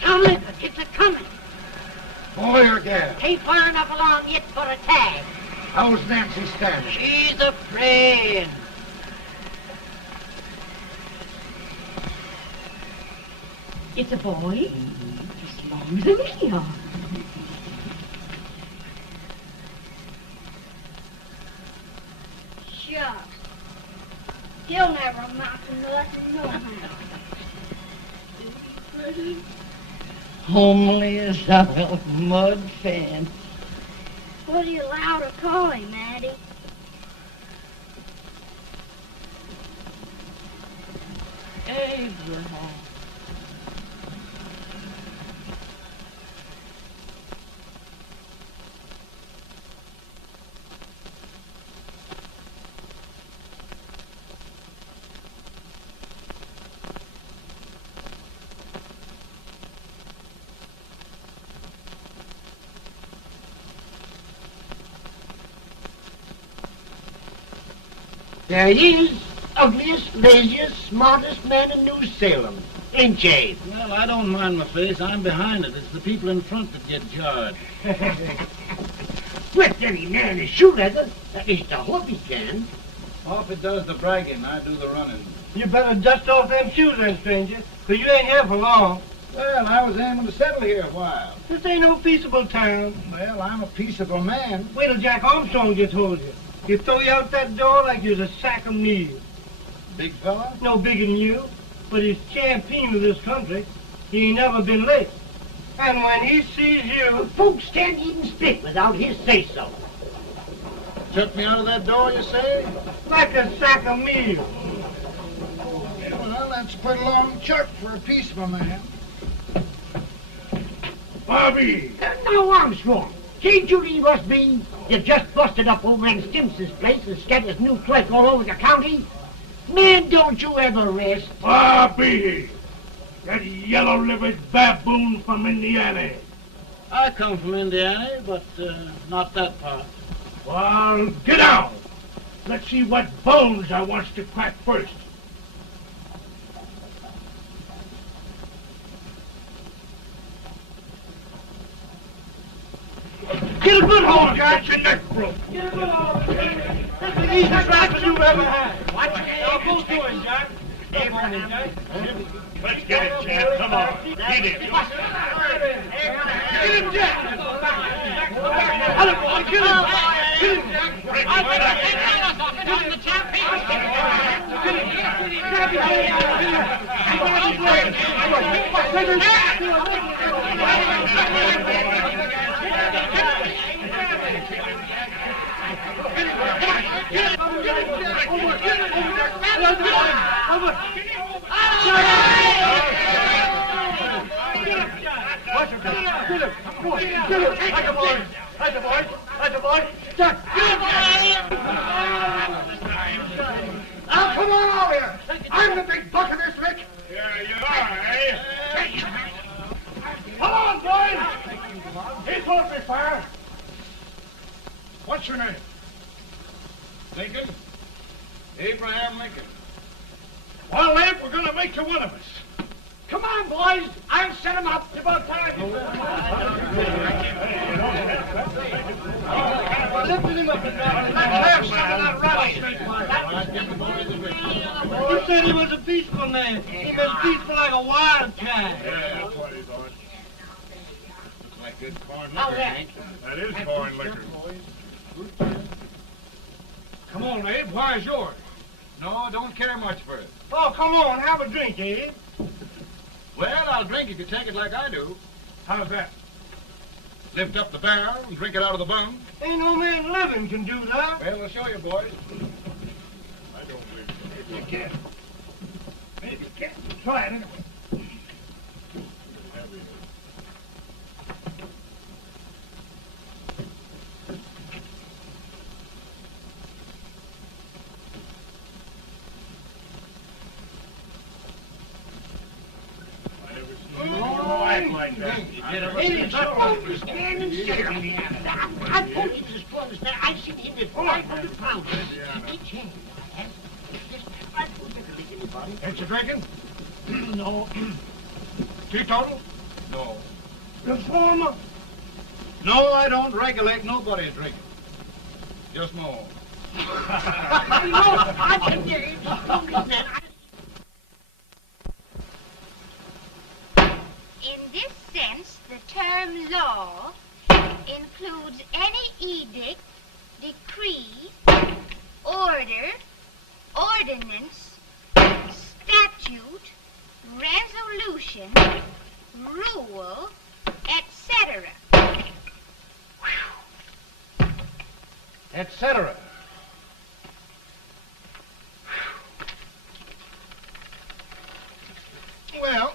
Tom Lincoln, it's a-coming. Boy or gal? Ain't far enough along yet for a tag. How's Nancy standing? She's a praying. It's a boy? As long as an eel. Shucks. He'll never amount to nothing, no how. Homely as a mud fence. What do you allow to call him, Addie? Abraham. There he is, ugliest, laziest, smartest man in New Salem, ain't ye? Well, I don't mind my face. I'm behind it. It's the people in front that get jarred. With any man is shoe leather, at least I hope he can. Off it does the bragging, I do the running. You better dust off them shoes then, stranger, 'cause you ain't here for long. Well, I was aiming to settle here a while. This ain't no peaceable town. Well, I'm a peaceable man. Wait till Jack Armstrong gets hold of you. He'll throw you out that door like you was a sack of meal. Big fella? No bigger than you, but he's champion of this country. He ain't never been late. And when he sees you... Folks can't even speak without his say-so. Took me out of that door, you say? like a sack of meal. Well, that's a pretty long chart for a peaceful man. Bobby! Now, Armstrong, can't you leave us be? You've just busted up over in Stimpson's place and scattered new clerk all over the county. Man, don't you ever rest. Bobby! That yellow-livered baboon from Indiana. I come from Indiana, but not that part. Well, get down. Let's see what bones I wants to crack first. Get a good hold, Jack. Get your neck broke. Get a good hold. That's the easiest rifle you've ever had. Watch your head. Both doing, Jack. Jack. Let's get it, Chad. Come on. Get it. Get him, Jack. Hello, boy. Get him. Get him, Jack. Get him. Now, come on over here. I'm the big buck of this lick. Yeah, you are, eh? Come on, boys. He's going to be fire. What's your name? Lincoln? Abraham Lincoln. Well, Abe, we're going to make you one of us. Come on, boys. I'll set him up. It's about time. Lifting him up and down. Let's have some of that rattlesnake. You said he was a peaceful man. He was peaceful like a wildcat. Yeah, that's what he thought. Looks like good corn How's liquor, that? Hank. That is corn liquor. Come on, Abe. Where's yours? No, don't care much for it. Oh, come on. Have a drink, Abe. Well, I'll drink if you take it like I do. How's that? Lift up the barrel and drink it out of the bung. Ain't no man living can do that. Well, I'll show you, boys. I don't believe so. You can't. Maybe you can't. Try it anyway. Act like that. Stand and sit on the end. I told you to spoil this man. I've seen him with 500 pounds. Each hand. I don't think to lick anybody. Ain't you drinking? No. Teetotal? No. Reformer? No, I don't regulate nobody's drinking. Just my own. I can get it. In this sense, the term law includes any edict, decree, order, ordinance, statute, resolution, rule, etc. Etc. Well,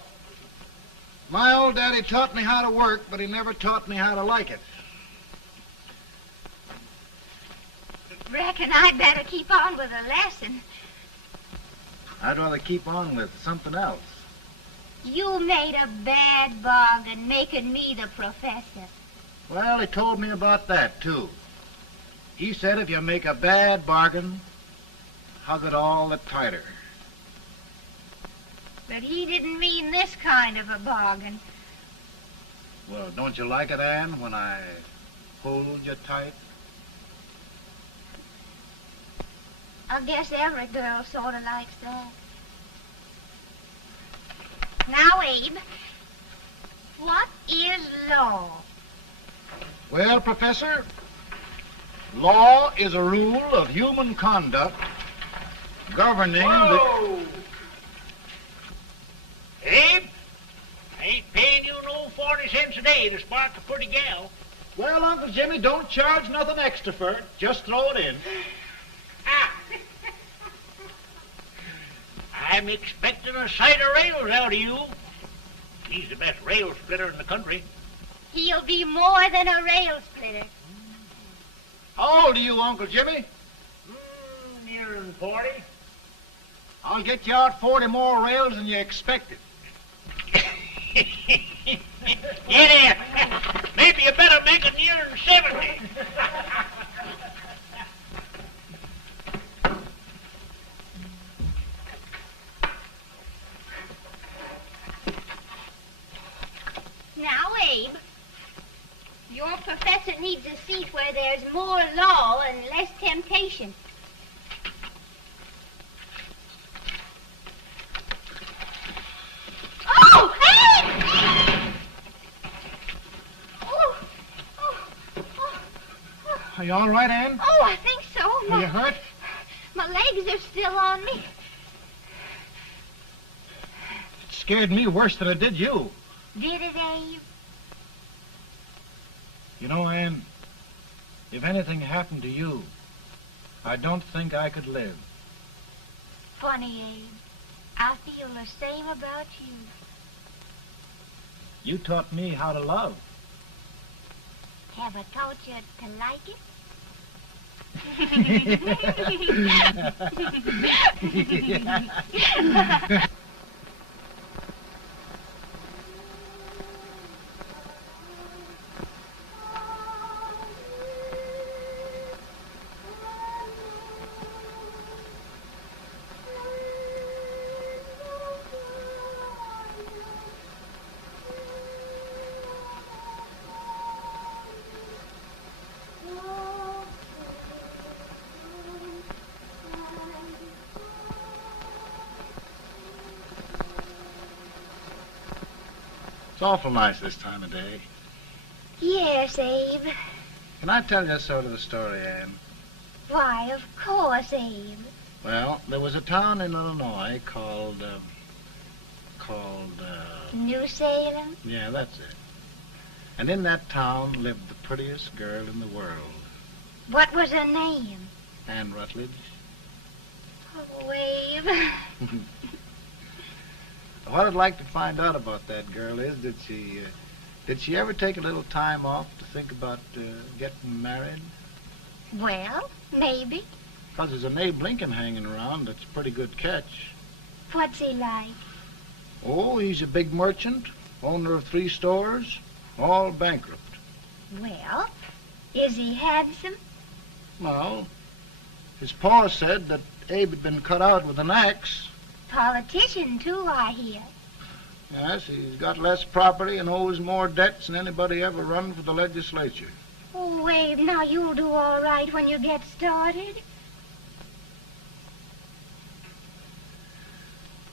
my old daddy taught me how to work, but he never taught me how to like it. Reckon I'd better keep on with the lesson. I'd rather keep on with something else. You made a bad bargain making me the professor. Well, he told me about that, too. He said if you make a bad bargain, hug it all the tighter. But he didn't mean this kind of a bargain. Well, don't you like it, Ann, when I hold you tight? I guess every girl sort of likes that. Now, Abe, what is law? Well, Professor, law is a rule of human conduct governing Whoa! Abe, I ain't paying you no 40 cents a day to spark a pretty gal. Well, Uncle Jimmy, don't charge nothing extra for it. Just throw it in. I'm expecting a sight of rails out of you. He's the best rail splitter in the country. He'll be more than a rail splitter. How old are you, Uncle Jimmy? Nearing 40. I'll get you out 40 more rails than you expected. Get in. Maybe you better make it nearing 70. Now, Abe, your professor needs a seat where there's more law and less temptation. Oh, Abe! Oh, oh, oh, oh. Are you all right, Ann? Oh, I think so. Are you hurt? My legs are still on me. It scared me worse than it did you. Did it, Abe? You know, Ann, if anything happened to you, I don't think I could live. Funny, Abe. I feel the same about you. You taught me how to love. Have I taught you to like it? It's awful nice this time of day. Yes, Abe. Can I tell you sort of a story, Ann? Why, of course, Abe. Well, there was a town in Illinois called, New Salem? yeah, that's it. And in that town lived the prettiest girl in the world, What was her name? Ann Rutledge. Oh, Abe. What I'd like to find out about that girl is, did she ever take a little time off to think about getting married? Well, maybe. Because there's an Abe Lincoln hanging around that's a pretty good catch. What's he like? Oh, he's a big merchant, owner of 3 stores, all bankrupt. Well, is he handsome? Well, his pa said that Abe had been cut out with an axe. Politician, too, I hear. Yes, he's got less property and owes more debts than anybody ever run for the legislature. Oh, Abe, now you'll do all right when you get started.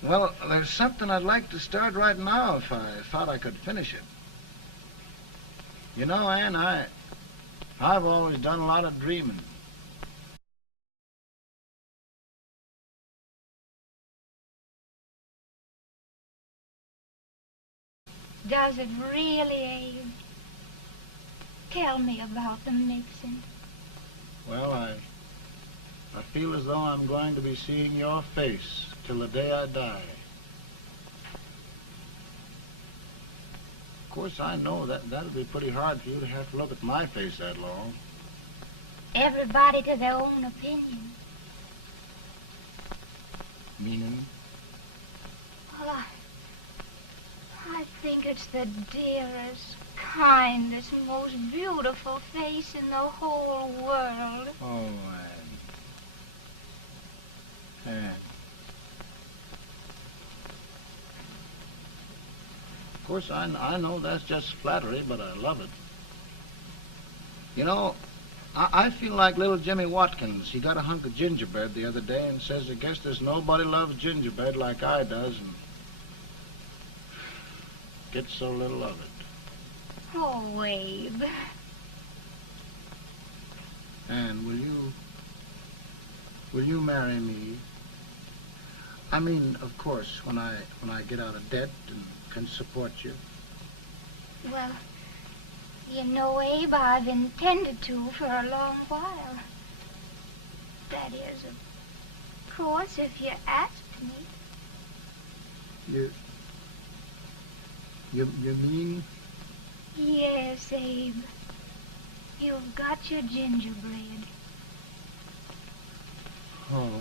Well, there's something I'd like to start right now if I thought I could finish it. You know, Ann, I've always done a lot of dreaming. Does it really, Abe? Tell me about the mixing. Well, I feel as though I'm going to be seeing your face till the day I die. Of course, I know that'll be pretty hard for you to have to look at my face that long. Everybody to their own opinion. Meaning? Well, I think it's the dearest, kindest, most beautiful face in the whole world. Oh, Ann. Of course, I know that's just flattery, but I love it. You know, I feel like little Jimmy Watkins. He got a hunk of gingerbread the other day and says, I guess there's nobody loves gingerbread like I does, and gets so little of it. Oh, Abe. Ann, will you marry me? I mean, of course, when I get out of debt and can support you. Well, you know, Abe, I've intended to for a long while. That is, of course, if you asked me. You mean? Yes, Abe. You've got your gingerbread. Oh,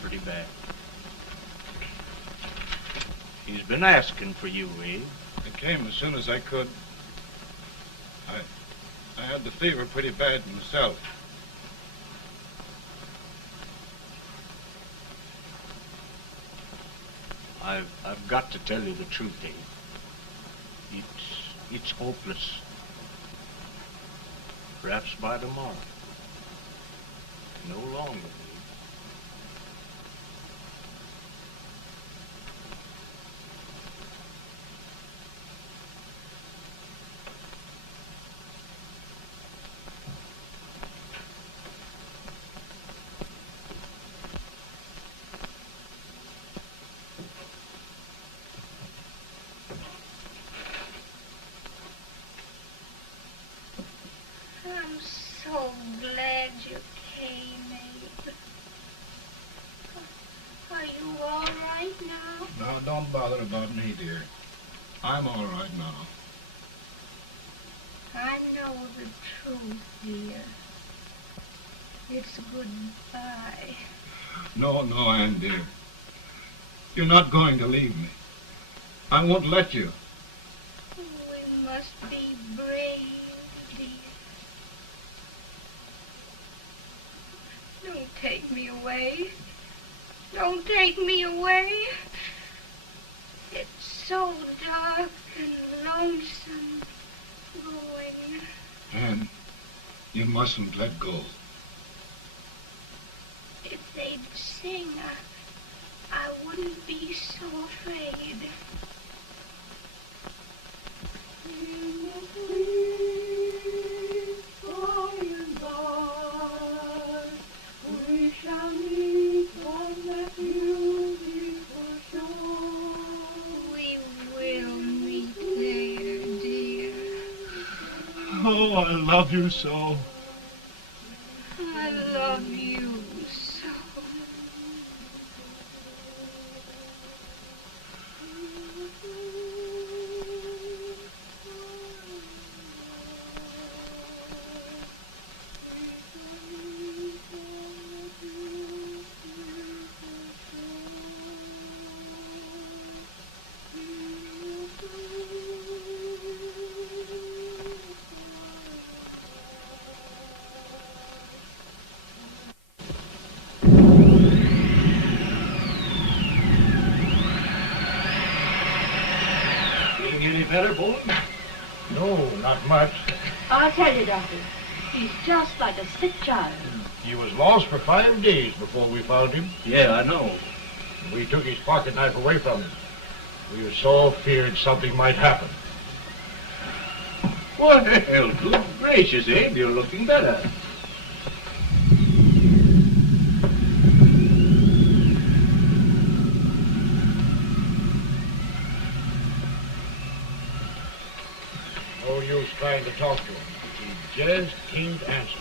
Pretty bad. He's been asking for you, Abe. I came as soon as I could. I had the fever pretty bad myself. I've got to tell you the truth, Abe. It's hopeless. Perhaps by tomorrow. No longer, Abe. I'm so glad you came, Abe. Are you all right now? No, don't bother about me, dear. I'm all right now. I know the truth, dear. It's goodbye. No, Ann, dear. You're not going to leave me. I won't let you. We must be brave, dear. Don't take me away. Don't take me away. It's so dark and lonesome going. Ann, you mustn't let go. If they'd sing, I wouldn't be so afraid. We shall meet on that beautiful shore. We will meet there, dear. Oh, I love you so. I love you so. better, Bowling? No, not much. I'll tell you, Doctor, he's just like a sick child. He was lost for 5 days before we found him. Yeah, I know. We took his pocket knife away from him. We were so feared something might happen. Well, good gracious, Abe, you're looking better. No use trying to talk to him. He just can't answer.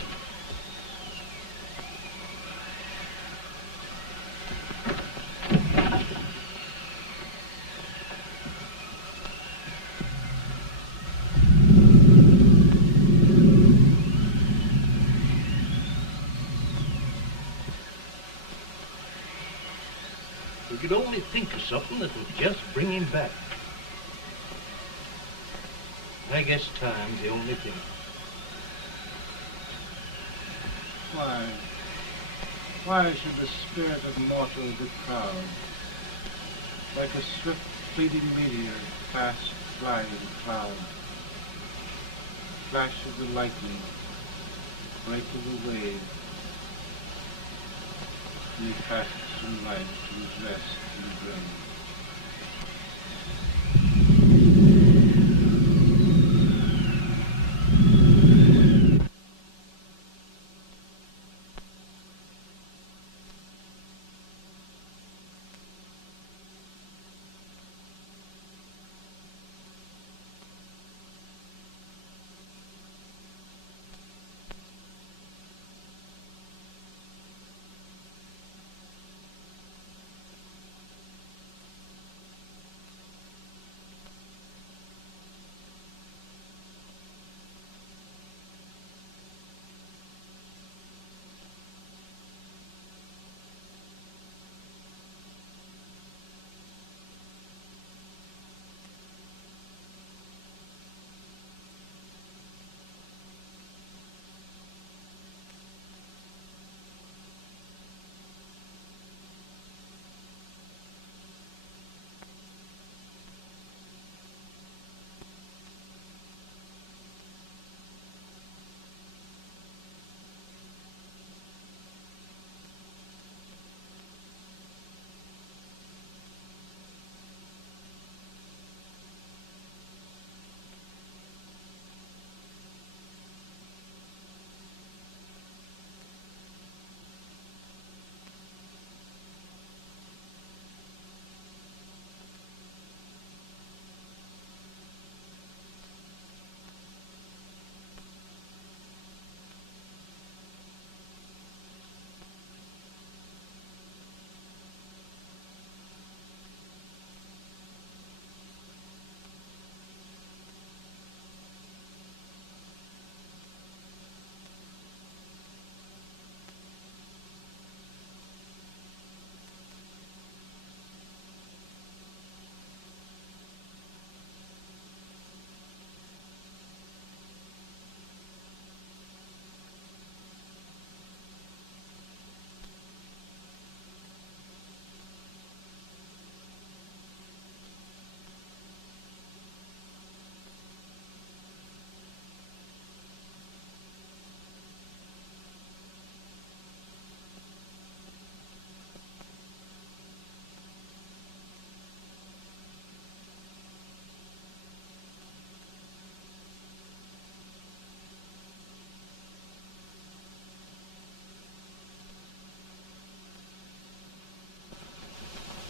We could only think of something that would just bring him back. I guess time's the only thing. Why should the spirit of mortal be proud? Like a swift fleeting meteor, fast flying cloud. Flash of the lightning, break of the wave. And he passes from life to his rest in the grave.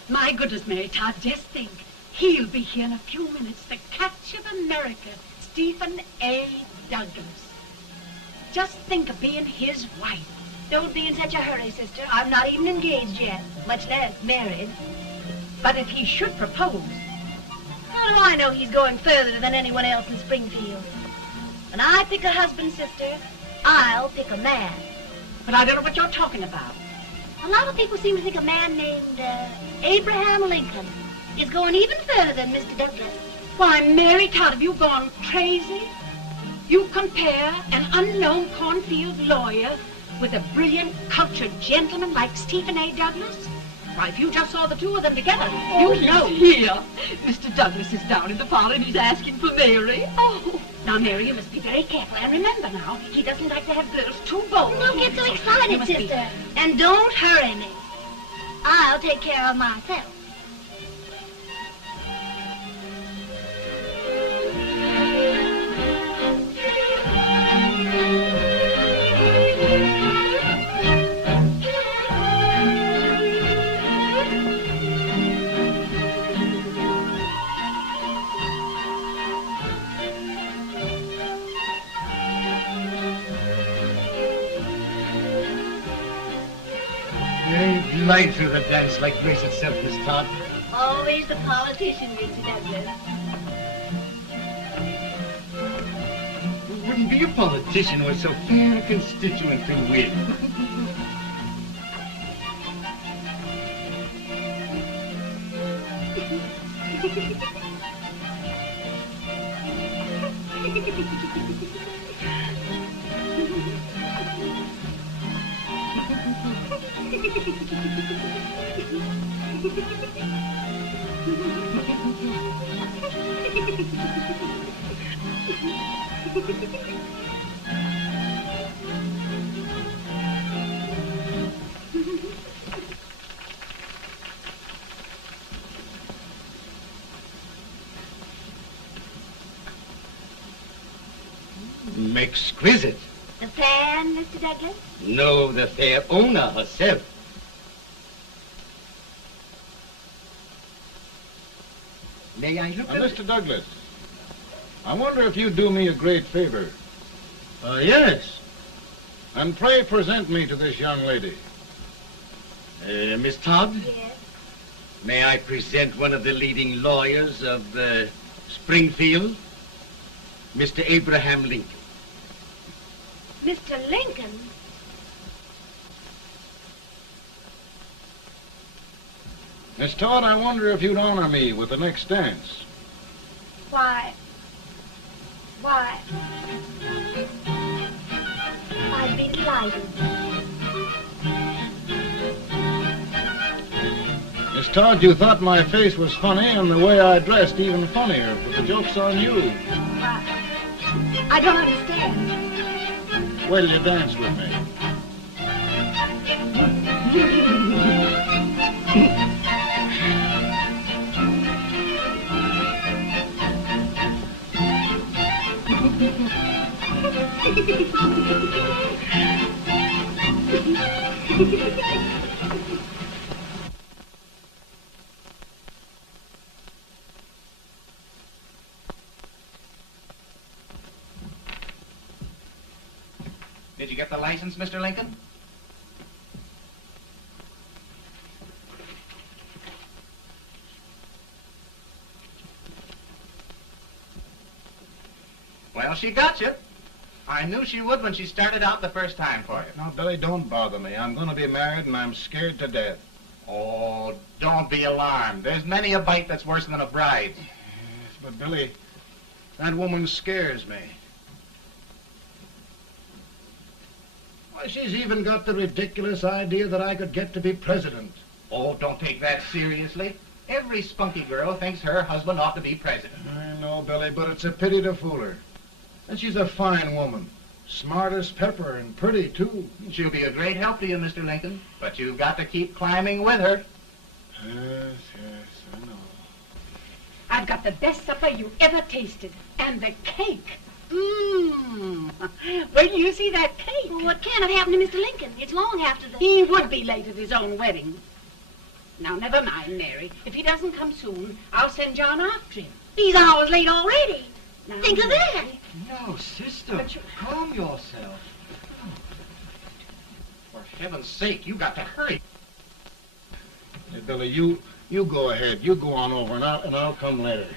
My goodness, Mary Todd, just think. He'll be here in a few minutes. The catch of America, Stephen A. Douglas. Just think of being his wife. Don't be in such a hurry, sister. I'm not even engaged yet, much less married. But if he should propose... How do I know he's going further than anyone else in Springfield? When I pick a husband, sister, I'll pick a man. But I don't know what you're talking about. A lot of people seem to think a man named Abraham Lincoln is going even further than Mr. Douglas. Why, Mary Todd, have you gone crazy? You compare an unknown cornfield lawyer with a brilliant, cultured gentleman like Stephen A. Douglas? Why, if you just saw the two of them together, you'd know. Here. Mr. Douglas is down in the parlor and he's asking for Mary. Oh. Now, Mary, you must be very careful. And remember now, he doesn't like to have girls too bold. Don't get so You excited, must be- sister. And don't hurry me. I'll take care of myself. You glide through the dance like grace itself, Miss Todd. Always the politician, Mr. Douglas. You wouldn't be a politician with so fair a constituent to win. Exquisite. The fan, Mr. Douglas? No, the fair owner herself. May I look at Mr. Douglas, I wonder if you'd do me a great favor. yes. And pray present me to this young lady. Miss Todd? Yes. May I present one of the leading lawyers of Springfield, Mr. Abraham Lincoln. Mr. Lincoln? Miss Todd, I wonder if you'd honor me with the next dance. Why? I'd be delighted. Miss Todd, you thought my face was funny and the way I dressed even funnier, but the joke's on you. I don't understand. Wait till you dance with me. Did you get the license, Mr. Lincoln? Well, she got you. I knew she would when she started out the first time for you. Now, Billy, don't bother me. I'm going to be married and I'm scared to death. Oh, don't be alarmed. There's many a bite that's worse than a bride. Yes, but Billy, that woman scares me. Why, she's even got the ridiculous idea that I could get to be president. Oh, don't take that seriously. Every spunky girl thinks her husband ought to be president. I know, Billy, but it's a pity to fool her. And she's a fine woman. Smart as pepper and pretty, too. She'll be a great help to you, Mr. Lincoln, but you've got to keep climbing with her. Yes, I know. I've got the best supper you ever tasted. And the cake. Mmm. When you see that cake. Well, what can have happened to Mr. Lincoln? It's long after the... He would be late at his own wedding. Now, never mind, Mary. If he doesn't come soon, I'll send John after him. He's hours late already. Now, Think of that. Mary, No, sister. But you- Calm yourself. For heaven's sake, you got to hurry. Hey, Billy, you go ahead. You go on over, and I'll come later.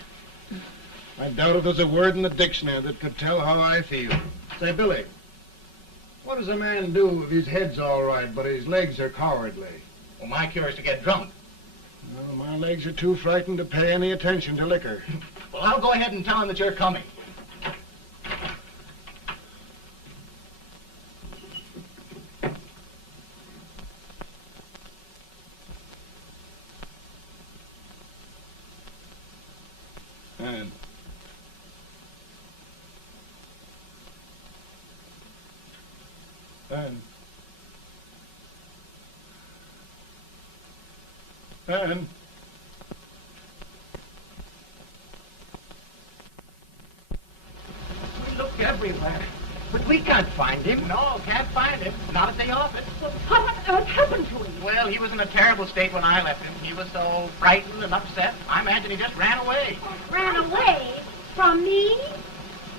I doubt if there's a word in the dictionary that could tell how I feel. Say, Billy, what does a man do if his head's all right, but his legs are cowardly? Well, my cure is to get drunk. Well, my legs are too frightened to pay any attention to liquor. Well, I'll go ahead and tell him that you're coming. Ann. We looked everywhere, but we can't find him. No, can't find him. Not at the office. Well, what on earth happened to him? Well, he was in a terrible state when I left him. He was so frightened and upset. I imagine he just ran away. Ran away from me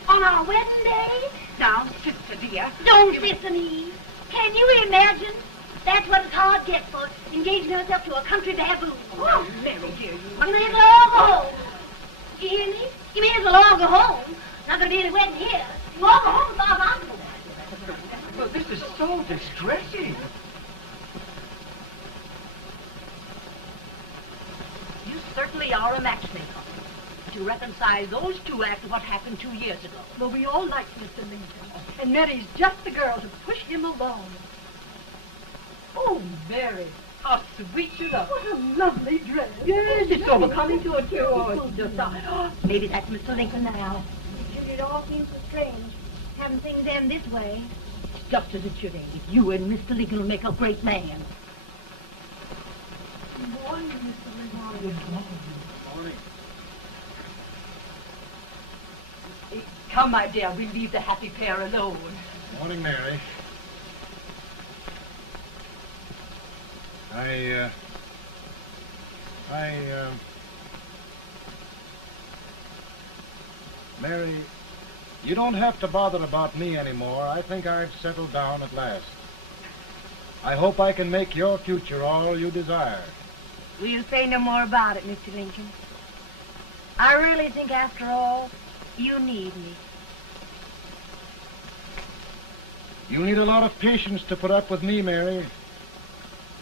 on our wedding day? Now, sister dear. Don't listen, Eve. Can you imagine? That's what his heart gets for engaging herself to a country baboon. Oh, Mary, dear, You may as well all go home. You hear me? You may as well all go home. Not gonna be any wedding here. You all go home as far as I'm concerned. Well, this is so distressing. You certainly are a matchmaker. To reconcile those two after what happened 2 years ago. Well, we all like Mr. Lincoln. And Mary's just the girl to push him along. Oh, Mary, how sweet you look. What a lovely dress. Yes, it's so becoming to it, too. Oh, it's just maybe that's Mr. Lincoln now. It all seems so strange, having things end this way. It's just as it should end. You and Mr. Lincoln will make a great man. Good morning, Mr. Lincoln. Morning. Come, my dear, we'll leave the happy pair alone. Morning, Mary. Mary, you don't have to bother about me anymore. I think I've settled down at last. I hope I can make your future all you desire. We'll say no more about it, Mr. Lincoln. I really think, after all, you need me. You need a lot of patience to put up with me, Mary.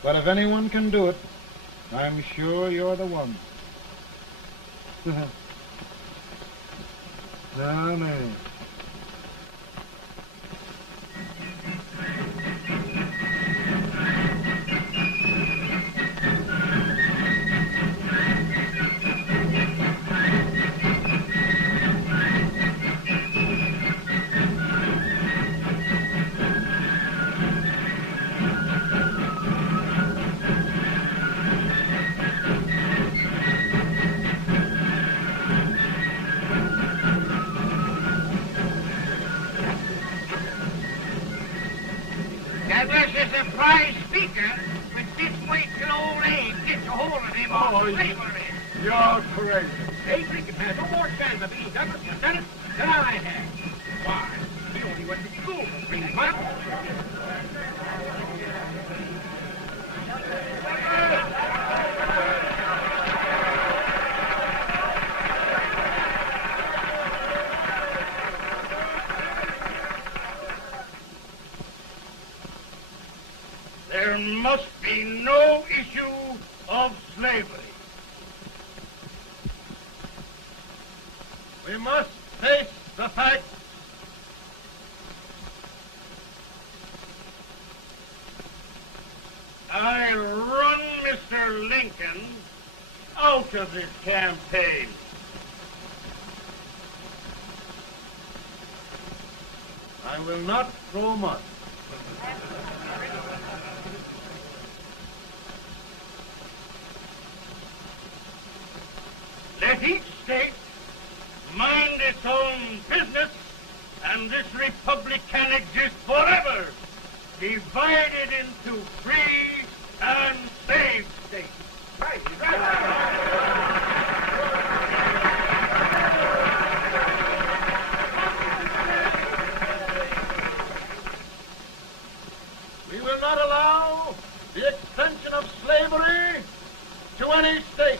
But if anyone can do it, I'm sure you're the one. Now, Mary. That was a surprise speaker, but this way till old age gets a hold of him on slavery. You're crazy. Hey, Lincoln has no more chance of being Douglas Lieutenant than I have. Why? He only went to school for 3 months. There must be no issue of slavery. We must face the fact I run Mr. Lincoln out of this campaign. I will not throw mud. Let each state mind its own business, and this republic can exist forever, divided into free and slave states. Right, right. We will not allow the extension of slavery to any state.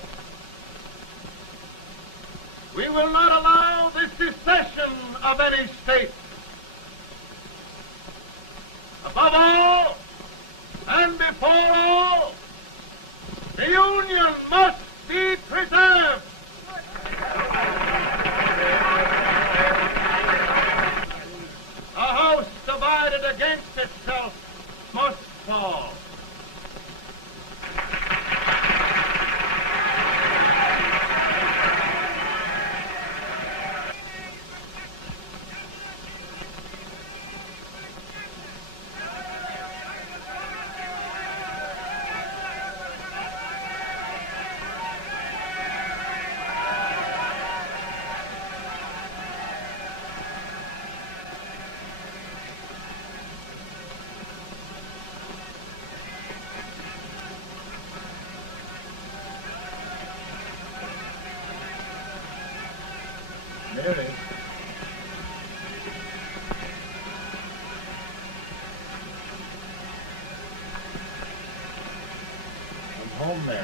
We will not allow the secession of any state. Above all, and before all, the Union must be preserved. A house divided against itself must fall. Mary. Come home, Mary.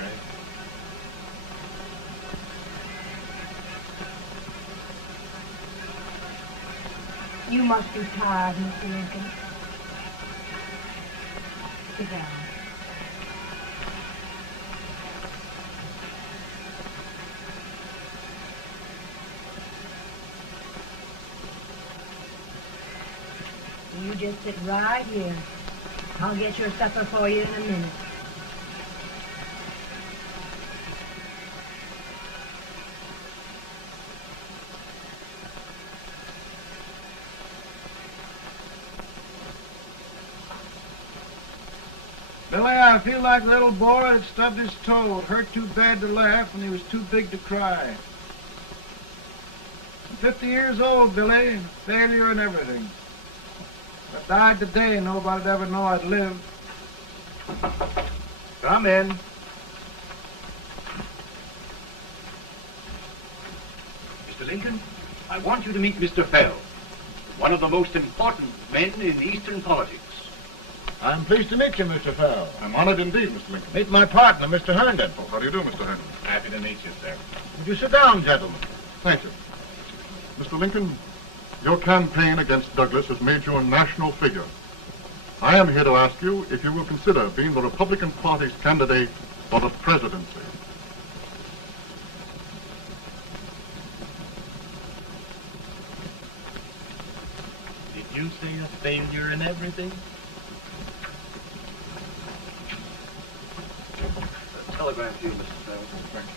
You must be tired, Mr. Lincoln. Sit down. You just sit right here. I'll get your supper for you in a minute. Billy, I feel like a little boy that stubbed his toe. It hurt too bad to laugh and he was too big to cry. I'm 50 years old, Billy, failure and everything. If I died today, nobody'd ever know I'd lived. Come in. Mr. Lincoln, I want you to meet Mr. Fell, one of the most important men in Eastern politics. I'm pleased to meet you, Mr. Fell. I'm honored indeed, Mr. Lincoln. Meet my partner, Mr. Herndon. Oh, how do you do, Mr. Herndon? Happy to meet you, sir. Would you sit down, gentlemen? Thank you. Mr. Lincoln, your campaign against Douglas has made you a national figure. I am here to ask you if you will consider being the Republican Party's candidate for the presidency. Did you say a failure in everything? A telegram to you, Mr. Fell. Thank you.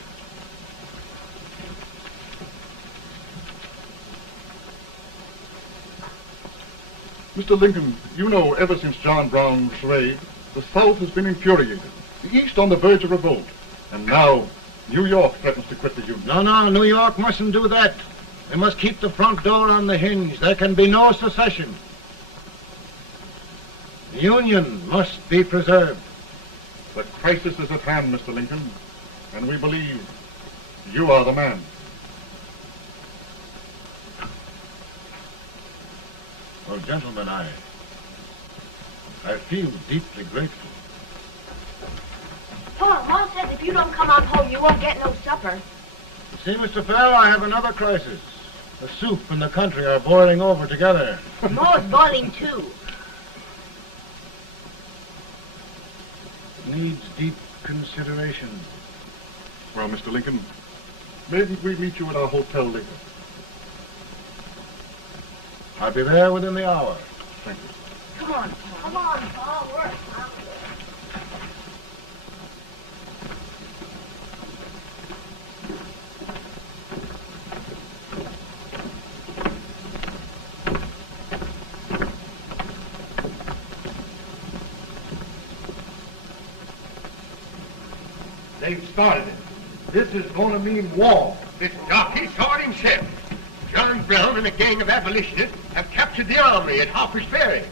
Mr. Lincoln, you know ever since John Brown's raid, the South has been infuriated, the East on the verge of revolt, and now New York threatens to quit the Union. No, New York mustn't do that. They must keep the front door on the hinge. There can be no secession. The Union must be preserved. The crisis is at hand, Mr. Lincoln, and we believe you are the man. Well, gentlemen, I feel deeply grateful. Ma says if you don't come on home, you won't get no supper. See, Mr. Fell, I have another crisis. The soup and the country are boiling over together. Ma's boiling too. Needs deep consideration. Well, Mr. Lincoln, maybe we meet you at our hotel later. I'll be there within the hour. Thank you. Come on, Pa. Come on, Pa. Work. They've started it. This is going to mean war. This jockey saw it himself. John Brown and a gang of abolitionists have captured the army at Harper's Ferry.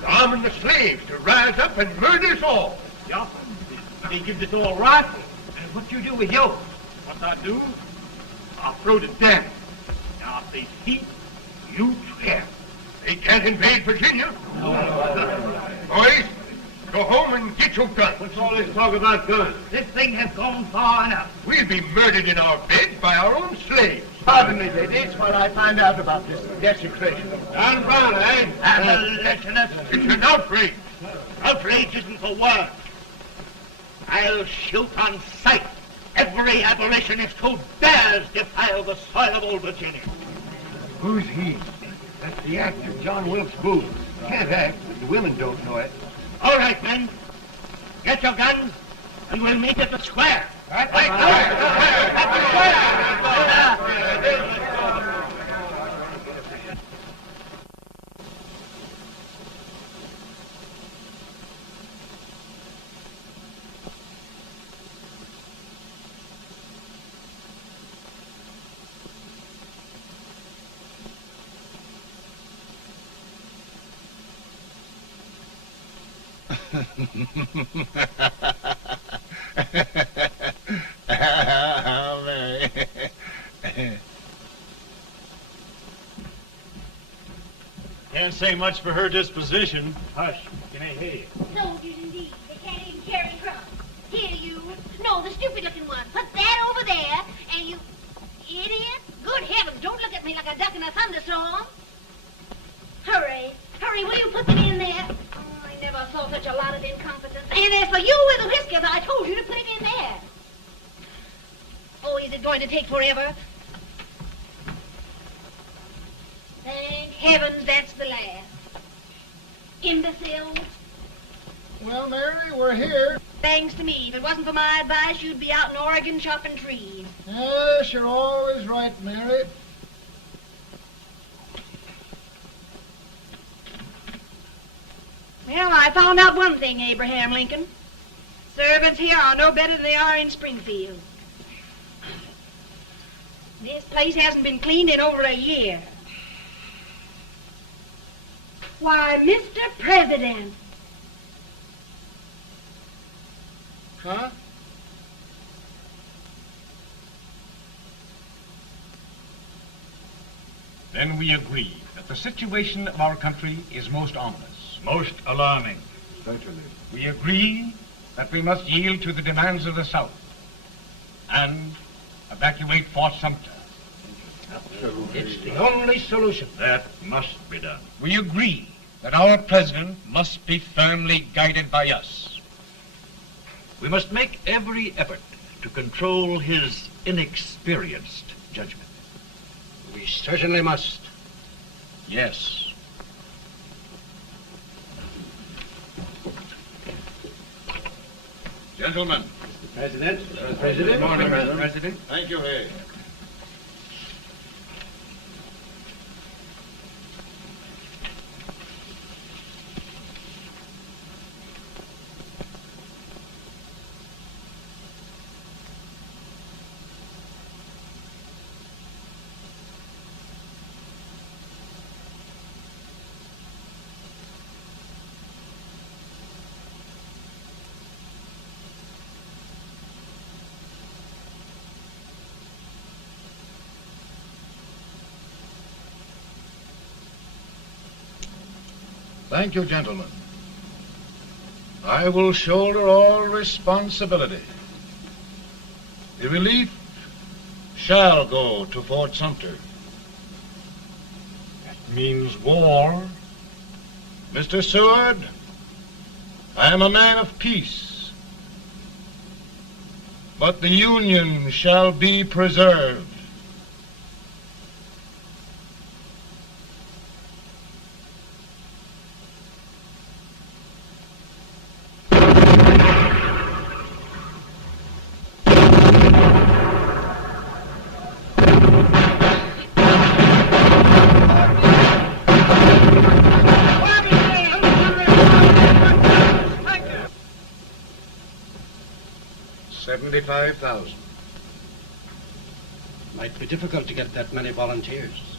They're arming the slaves to rise up and murder us all. Yeah, they give this all right. And what you do with yours? What I do? I'll throw the damn. Now, if they speak, you swear. They can't invade Virginia. Boys, go home and get your guns. What's all this talk about guns? This thing has gone far enough. We'll be murdered in our beds by our own slaves. Pardon me, ladies, while I find out about this desecration. John Brown, eh? Abolitionists. It's an outrage. Outrage isn't the word. I'll shoot on sight every abolitionist who dares defile the soil of old Virginia. Who's he? That's the actor, John Wilkes Booth. Can't act, but the women don't know it. All right, men. Get your guns, and we'll meet at the square. At the square! Can't say much for her disposition. Hush, can I hear you? Soldiers indeed. They can't even carry crumbs. Here, you. No, the stupid-looking one. Put that over there, and you... Idiot. Good heavens, don't look at me like a duck in a thunderstorm. Hurry. Hurry, will you put them in there? Oh, I never saw such a lot of incompetence. And as for you with the whiskers, I told you to put him in there. Oh, is it going to take forever? Thank heavens that's the last. Imbeciles. Well, Mary, we're here. Thanks to me. If it wasn't for my advice, you'd be out in Oregon chopping trees. Yes, you're always right, Mary. Well, I found out one thing, Abraham Lincoln. Servants here are no better than they are in Springfield. This place hasn't been cleaned in over a year. Why, Mr. President. Huh? Then we agree that the situation of our country is most ominous. Most alarming. Certainly. We agree that we must yield to the demands of the South and evacuate Fort Sumter. It's the only solution. That must be done. We agree that our president must be firmly guided by us. We must make every effort to control his inexperienced judgment. We certainly must. Yes. Gentlemen. President. Good morning, Mr. President. Thank you, Hay. Thank you, gentlemen. I will shoulder all responsibility. The relief shall go to Fort Sumter. That means war. Mr. Seward, I am a man of peace, but the Union shall be preserved. $75,000. Might be difficult to get that many volunteers.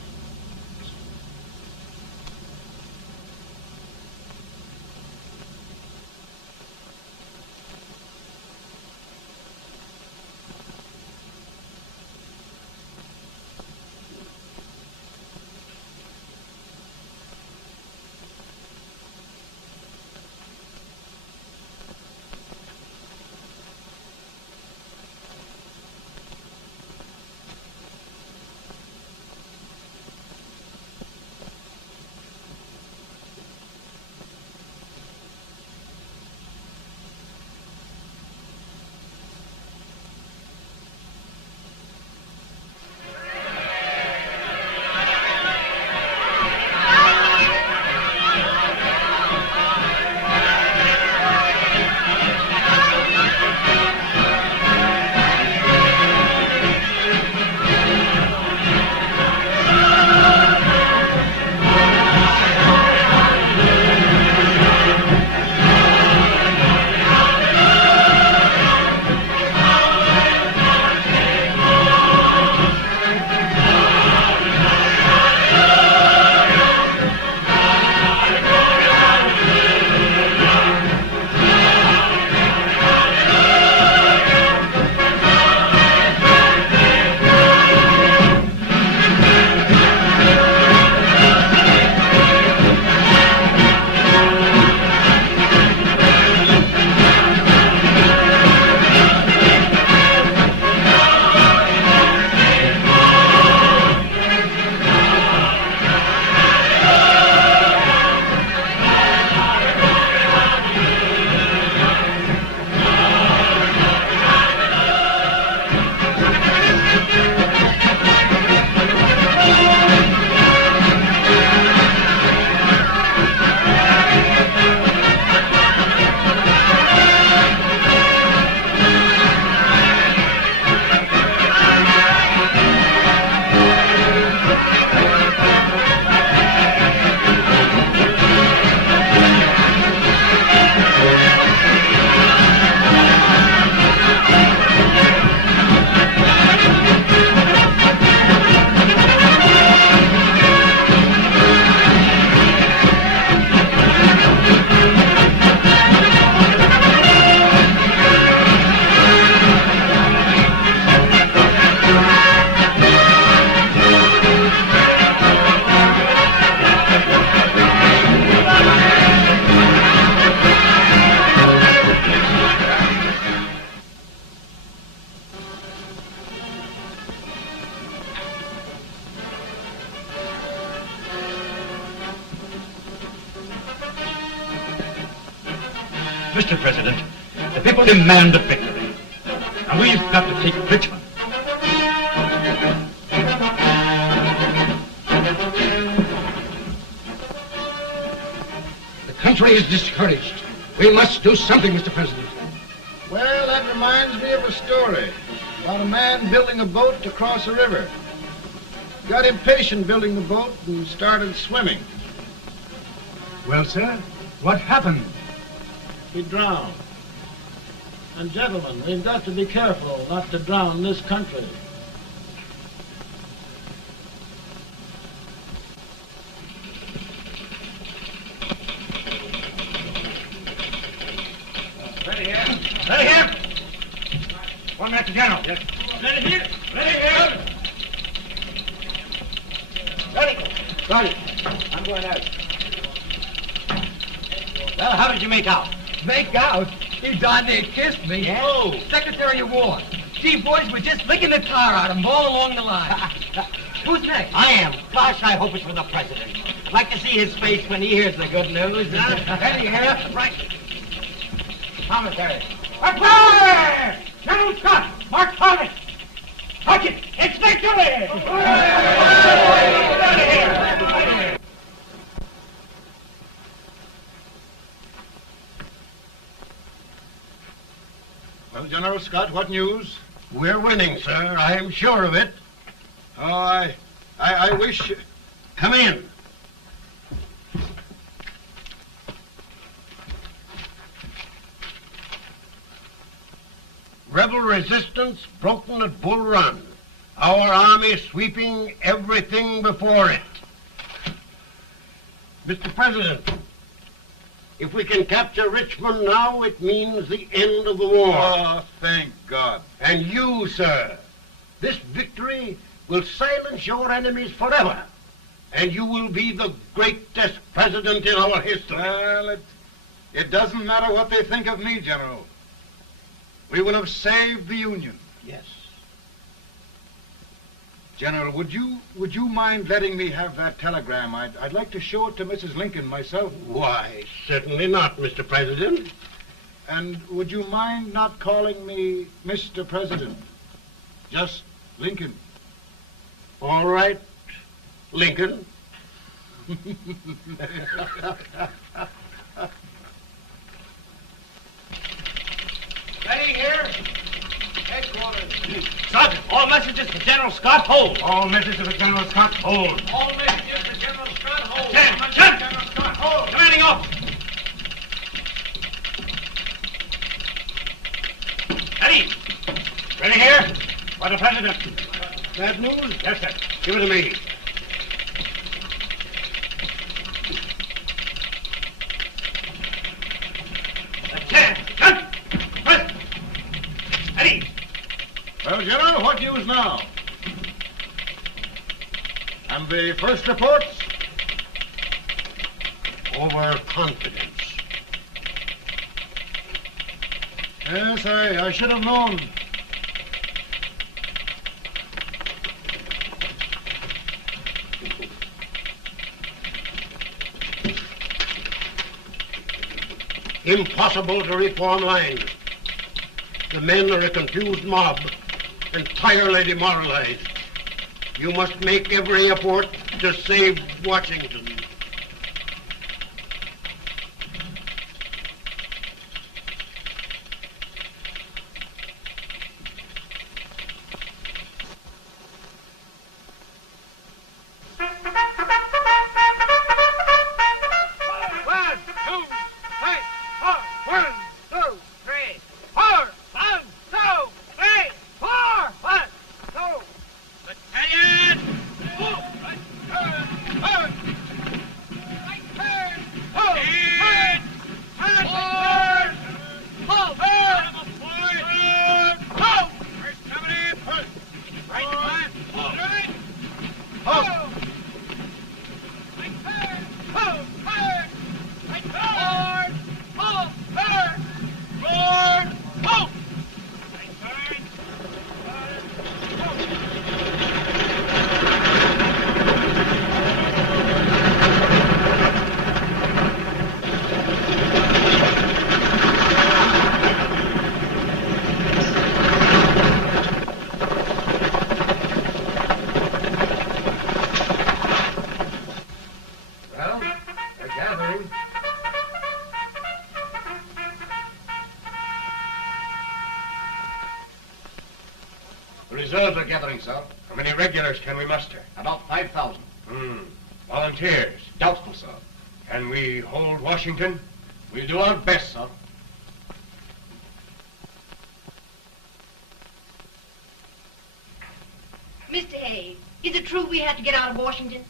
Mr. President, the people demand a victory. And we've got to take Richmond. The country is discouraged. We must do something, Mr. President. Well, that reminds me of a story about a man building a boat to cross a river. Got impatient building the boat and started swimming. Well, sir, what happened? He drowned. And gentlemen, we've got to be careful not to drown this country. Ready here. Ready here. One minute to General. Yes. Ready here. Ready here. Ready. Sergeant, I'm going out. Well, how did you make out? make out? He darn near kissed me. Yeah? Oh, Secretary of War. Gee, boys, we're just licking the tar out of him all along the line. Who's next? I am. Gosh, I hope it's for the president. I'd like to see his face when he hears the good news. Ready here? Right. Commissary. Fire! General Scott! Mark Thomas! Touch it! It's victory! Out of here! Well, General Scott, what news? We're winning, sir. I am sure of it. Oh, I wish... Come in. Rebel resistance broken at Bull Run. Our army sweeping everything before it. Mr. President, if we can capture Richmond now, it means the end of the war. Oh, thank God. And you, sir, this victory will silence your enemies forever. And you will be the greatest president in our history. Well, it doesn't matter what they think of me, General. We will have saved the Union. Yes. General, would you mind letting me have that telegram? I'd like to show it to Mrs. Lincoln myself. Why, certainly not, Mr. President. And would you mind not calling me Mr. President? Just Lincoln. All right, Lincoln. Ready here? Headquarters. Sergeant, all messages for General Scott, hold. All messages for General Scott, hold. All messages for General Scott, hold. General Scott, hold. Commanding officer. Ready. Ready here? For the president. Bad news? Yes, sir. Give it to me. Ready. Well, General, what news now? And the first reports? Overconfidence. Yes, I should have known. Impossible to reform lines. The men are a confused mob, entirely demoralized. You must make every effort to save Washington. The reserves are gathering, sir. How many regulars can we muster? About 5,000. Volunteers? Doubtful, sir. Can we hold Washington? We'll do our best, sir. Mr. Hayes, is it true we have to get out of Washington?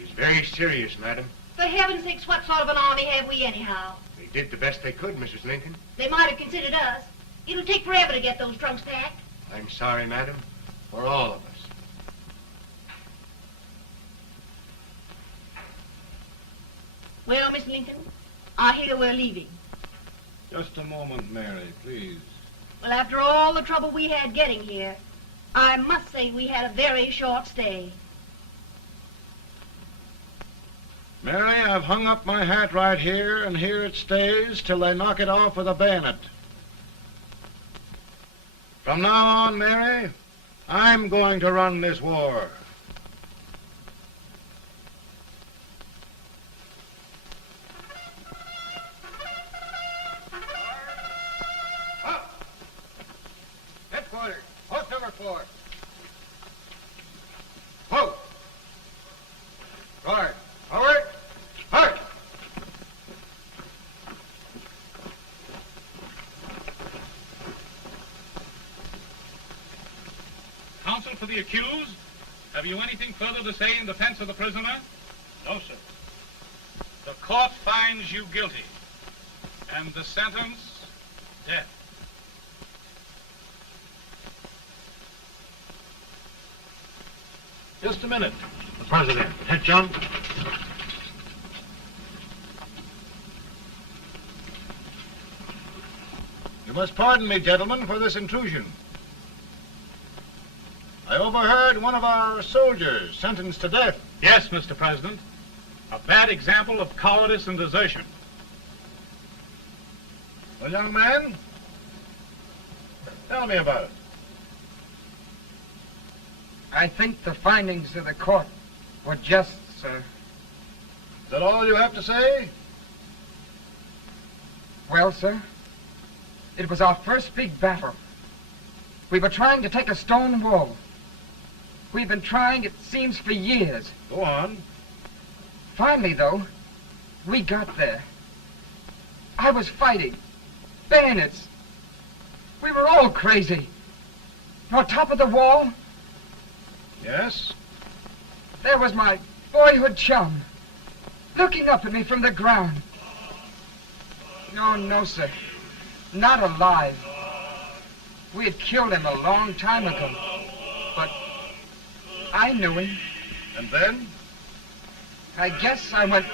It's very serious, madam. For heaven's sakes, what sort of an army have we anyhow? They did the best they could, Mrs. Lincoln. They might have considered us. It'll take forever to get those trunks packed. I'm sorry, madam, for all of us. Well, Miss Lincoln, I hear we're leaving. Just a moment, Mary, please. Well, after all the trouble we had getting here, I must say we had a very short stay. Mary, I've hung up my hat right here, and here it stays till they knock it off with a bayonet. From now on, Mary, I'm going to run this war. Headquarters, post number 4. Whoa! Guard, forward, halt! Counsel for the accused, have you anything further to say in defense of the prisoner? No, sir. The court finds you guilty, and the sentence, death. Just a minute. The President. Head, John. You must pardon me, gentlemen, for this intrusion. I overheard one of our soldiers sentenced to death. Yes, Mr. President. A bad example of cowardice and desertion. Well, young man, tell me about it. I think the findings of the court were just, sir. Is that all you have to say? Well, sir, it was our first big battle. We were trying to take a stone wall. We've been trying, it seems, for years. Go on. Finally, though, we got there. I was fighting. Bayonets. We were all crazy. On top of the wall, Yes? there was my boyhood chum, looking up at me from the ground. No, no, sir. Not alive. We had killed him a long time ago. But I knew him. And then? I guess I went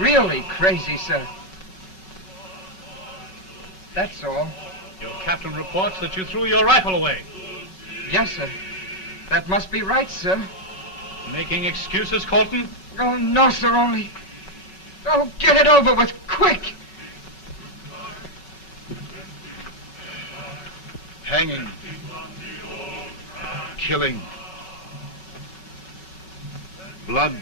really crazy, sir. That's all. Your captain reports that you threw your rifle away. Yes, sir. That must be right, sir. Making excuses, Colton? Oh, no, sir, only... Oh, get it over with, quick! Hanging. Killing. Blood.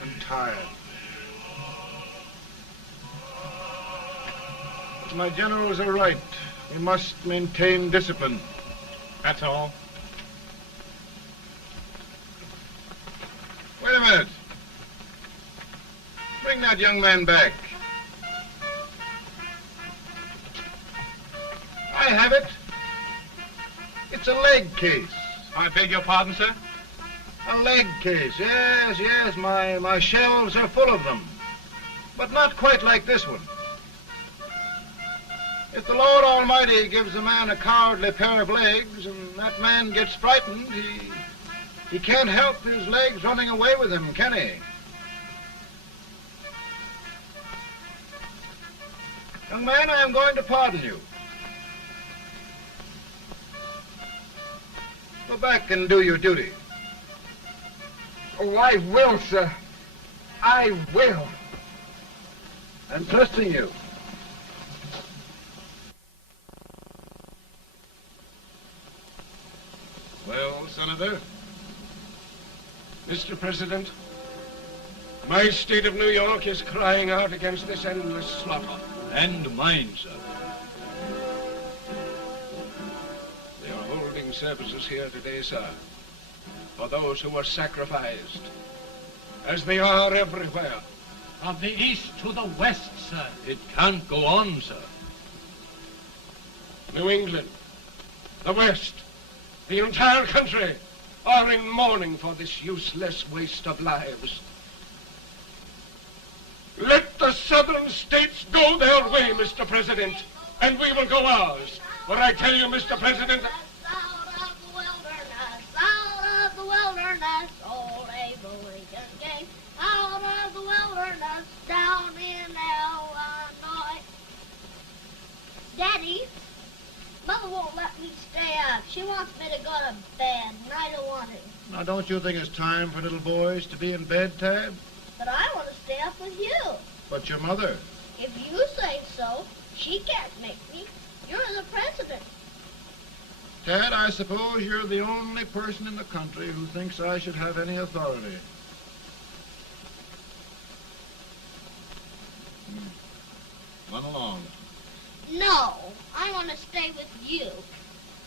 I'm tired. But my generals are right. We must maintain discipline. That's all. Wait a minute. Bring that young man back. I have it. It's a leg case. I beg your pardon, sir? A leg case, yes, yes. My shelves are full of them. But not quite like this one. If the Lord Almighty gives a man a cowardly pair of legs and that man gets frightened, he can't help his legs running away with him, can he? Young man, I am going to pardon you. Go back and do your duty. Oh, I will, sir. I will. I'm trusting you. Well, Senator? Mr. President, My state of New York is crying out against this endless slaughter. And mine, sir. They are holding services here today, sir, for those who were sacrificed, as they are everywhere. From the east to the west, sir. It can't go on, sir. New England, the West, the entire country are in mourning for this useless waste of lives. Let the southern states go their way, Mr. President, and we will go ours. For I tell you, Mr. President, Out of the wilderness, old Abraham Lincoln came. Out of the wilderness, down in Illinois. Daddy, Mother won't let me stay up. She wants me to go to bed, and I don't want to. Now, don't you think it's time for little boys to be in bed, Tad? But I want to stay up with you. But your mother. If you say so, she can't make me. You're the president. Tad, I suppose you're the only person in the country who thinks I should have any authority. Run along. No, I want to stay with you.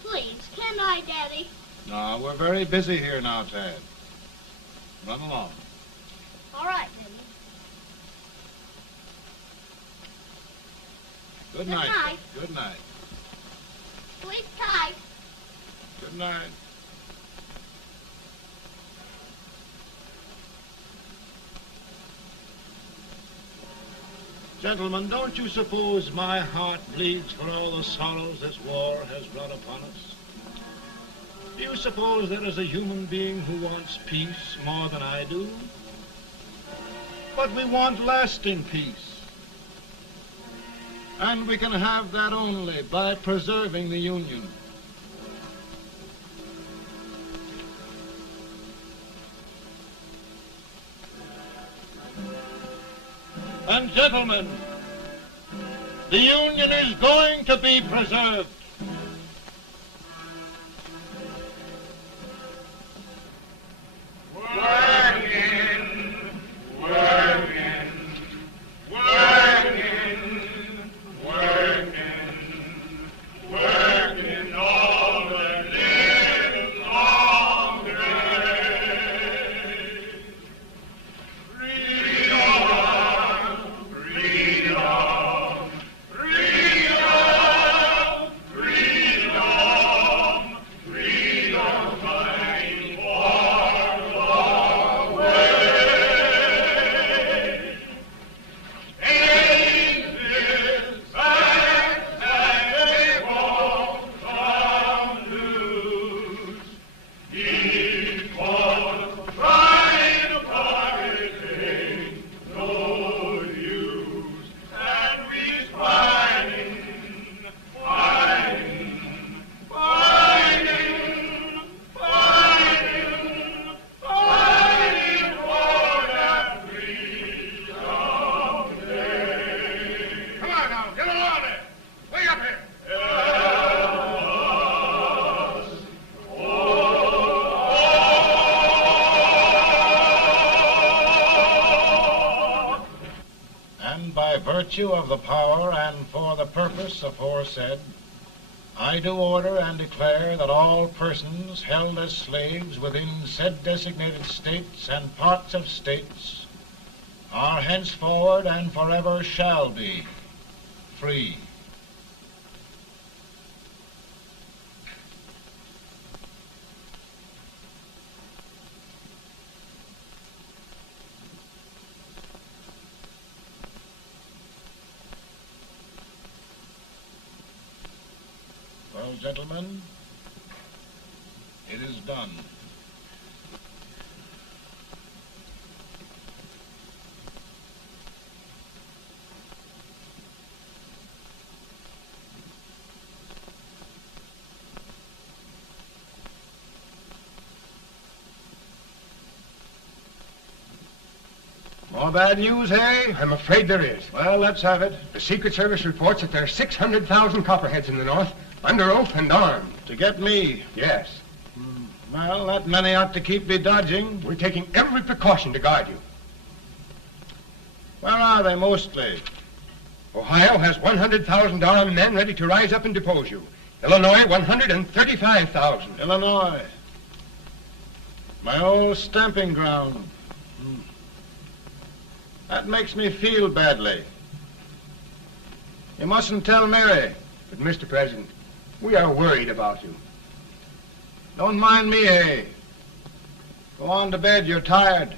Please, can I, Daddy? No, we're very busy here now, Tad. Run along. All right, Daddy. Good Good night. night. Good night. Sleep tight. Good night. Gentlemen, don't you suppose my heart bleeds for all the sorrows this war has brought upon us? Do you suppose there is a human being who wants peace more than I do? But we want lasting peace. And we can have that only by preserving the Union. And gentlemen, the Union is going to be preserved. Working, working, working, working, working all the live long day. Freedom, freedom, freedom, freedom, freedom, fighting for the way. Ages back that they won't come loose. Because trying to pirate ain't no use. And we's fighting, fighting, fighting, fighting, fighting for that freedom day. come on now, get along there. Way up here. And by virtue of the power and for the purpose aforesaid, I do order and declare that all persons held as slaves within said designated states and parts of states are henceforward and forever shall be free. Well, gentlemen, it is done. More bad news, eh? I'm afraid there is. Well, let's have it. The Secret Service reports that there are 600,000 copperheads in the North, under oath and armed. To get me? Yes. Well, that many ought to keep me dodging. We're taking every precaution to guard you. Where are they mostly? Ohio has 100,000 men ready to rise up and depose you. Illinois, 135,000. Illinois. My old stamping ground. That makes me feel badly. You mustn't tell Mary. But, Mr. President, we are worried about you. Don't mind me, Hay. Go on to bed. You're tired.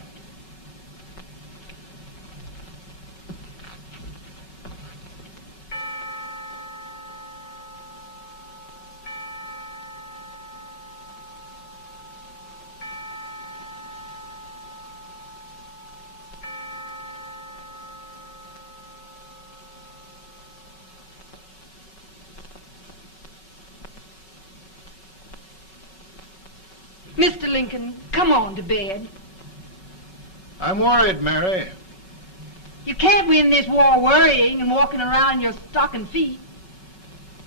Mr. Lincoln, come on to bed. I'm worried, Mary. You can't win this war worrying and walking around in your stocking feet.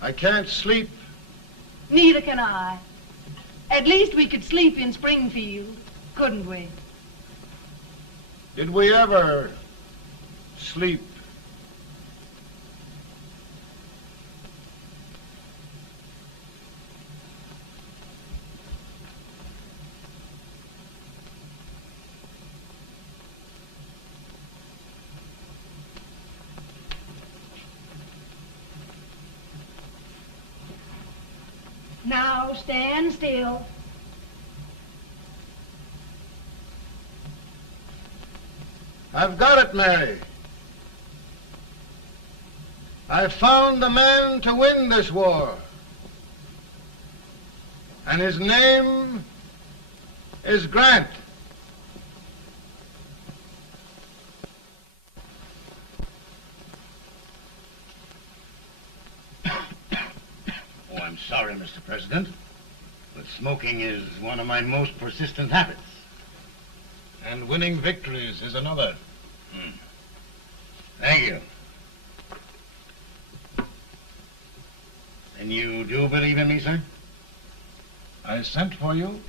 I can't sleep. Neither can I. At least we could sleep in Springfield, couldn't we? Did we ever sleep? Now stand still. I've got it, Mary. I've found the man to win this war. And his name is Grant. Oh, I'm sorry, Mr. President, but smoking is one of my most persistent habits. And winning victories is another. Thank you. And you do believe in me, sir? I sent for you.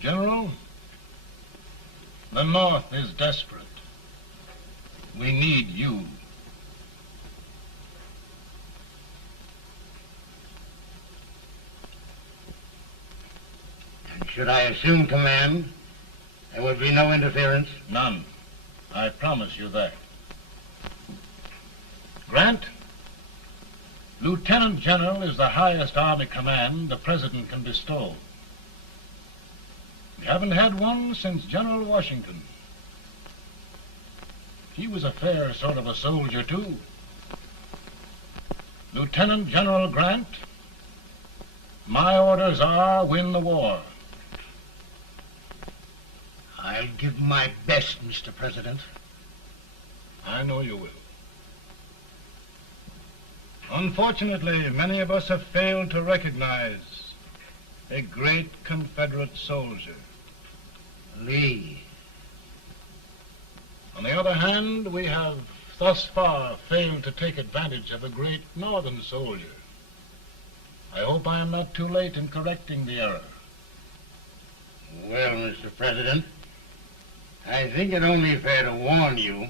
General, the North is desperate. We need you. And should I assume command, there would be no interference? None. I promise you that. Grant, Lieutenant General is the highest Army command the President can bestow. We haven't had one since General Washington. He was a fair sort of a soldier, too. Lieutenant General Grant, my orders are win the war. I'll give my best, Mr. President. I know you will. Unfortunately, many of us have failed to recognize a great Confederate soldier, Lee. On the other hand, we have thus far failed to take advantage of a great Northern soldier. I hope I am not too late in correcting the error. Well, Mr. President, I think it only fair to warn you.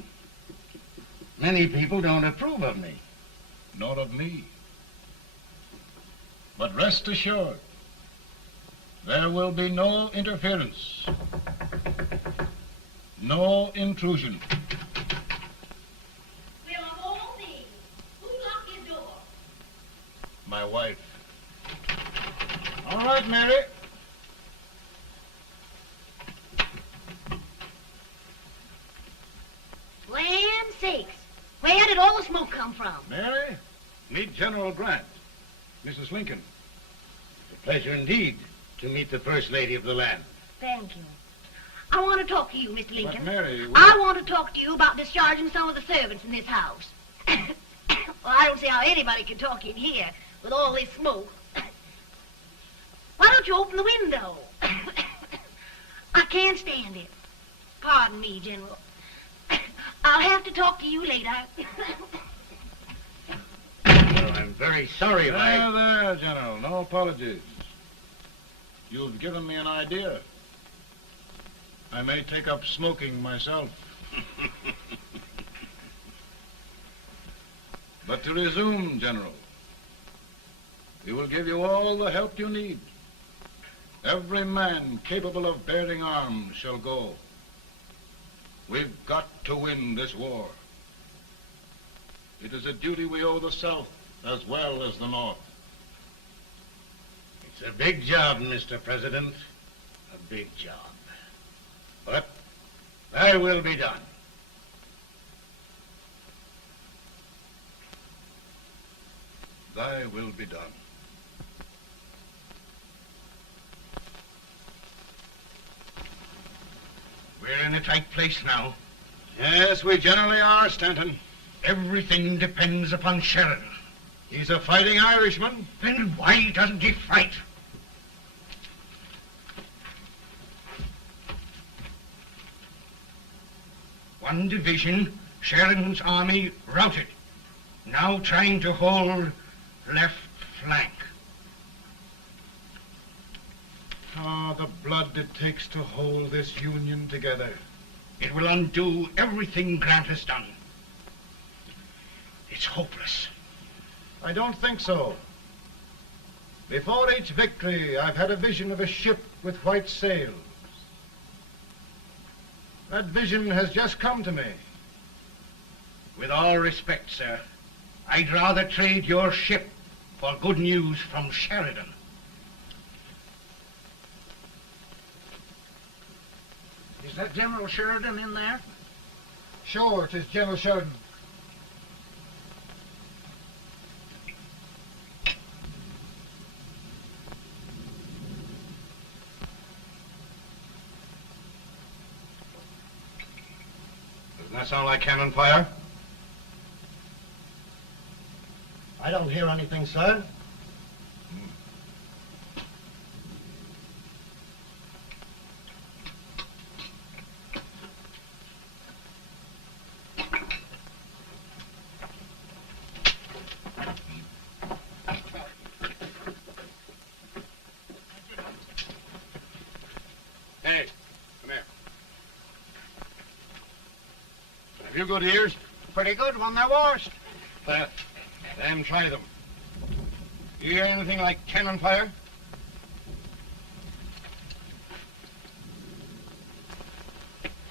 Many people don't approve of me. Nor of me. But rest assured, there will be no interference, no intrusion. Well, of all things, who locked your door? My wife. All right, Mary. Land sakes, where did all the smoke come from? Mary, meet General Grant, Mrs. Lincoln. It's a pleasure indeed to meet the First Lady of the land. Thank you. I want to talk to you, Mr. Lincoln. But Mary, I want to talk to you about discharging some of the servants in this house. Well, I don't see how anybody can talk in here with all this smoke. Why don't you open the window? I can't stand it. Pardon me, General. I'll have to talk to you later. Well, I'm very sorry if There, General. No apologies. You've given me an idea. I may take up smoking myself. But to resume, General, we will give you all the help you need. Every man capable of bearing arms shall go. We've got to win this war. It is a duty we owe the South as well as the North. It's a big job, Mr. President. A big job. But thy will be done. Thy will be done. We're in a tight place now. Yes, we generally are, Stanton. Everything depends upon Sheridan. He's a fighting Irishman. Then why doesn't he fight? One division, Sheridan's army, routed. Now trying to hold left flank. Ah, the blood it takes to hold this Union together. It will undo everything Grant has done. It's hopeless. I don't think so. Before each victory, I've had a vision of a ship with white sails. That vision has just come to me. With all respect, sir, I'd rather trade your ship for good news from Sheridan. Is that General Sheridan in there? Sure, it is General Sheridan. Doesn't that sound like cannon fire? I don't hear anything, sir. Hey, come here. Have you good ears? Pretty good when they're washed. Then try them. You hear anything like cannon fire?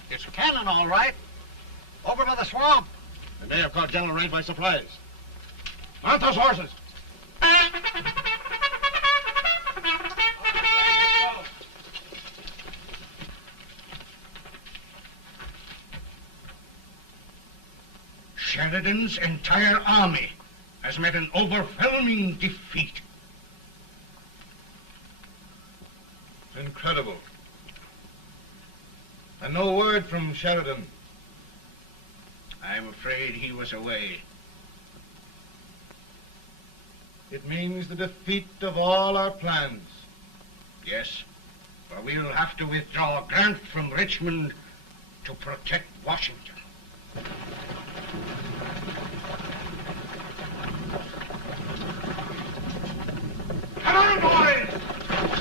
It's cannon, all right. Over by the swamp. They may have caught General Range by surprise. Mount those horses! Sheridan's entire army has met an overwhelming defeat. It's incredible. And no word from Sheridan. I'm afraid he was away. It means the defeat of all our plans. Yes, for we'll have to withdraw Grant from Richmond to protect Washington. Come on, boys!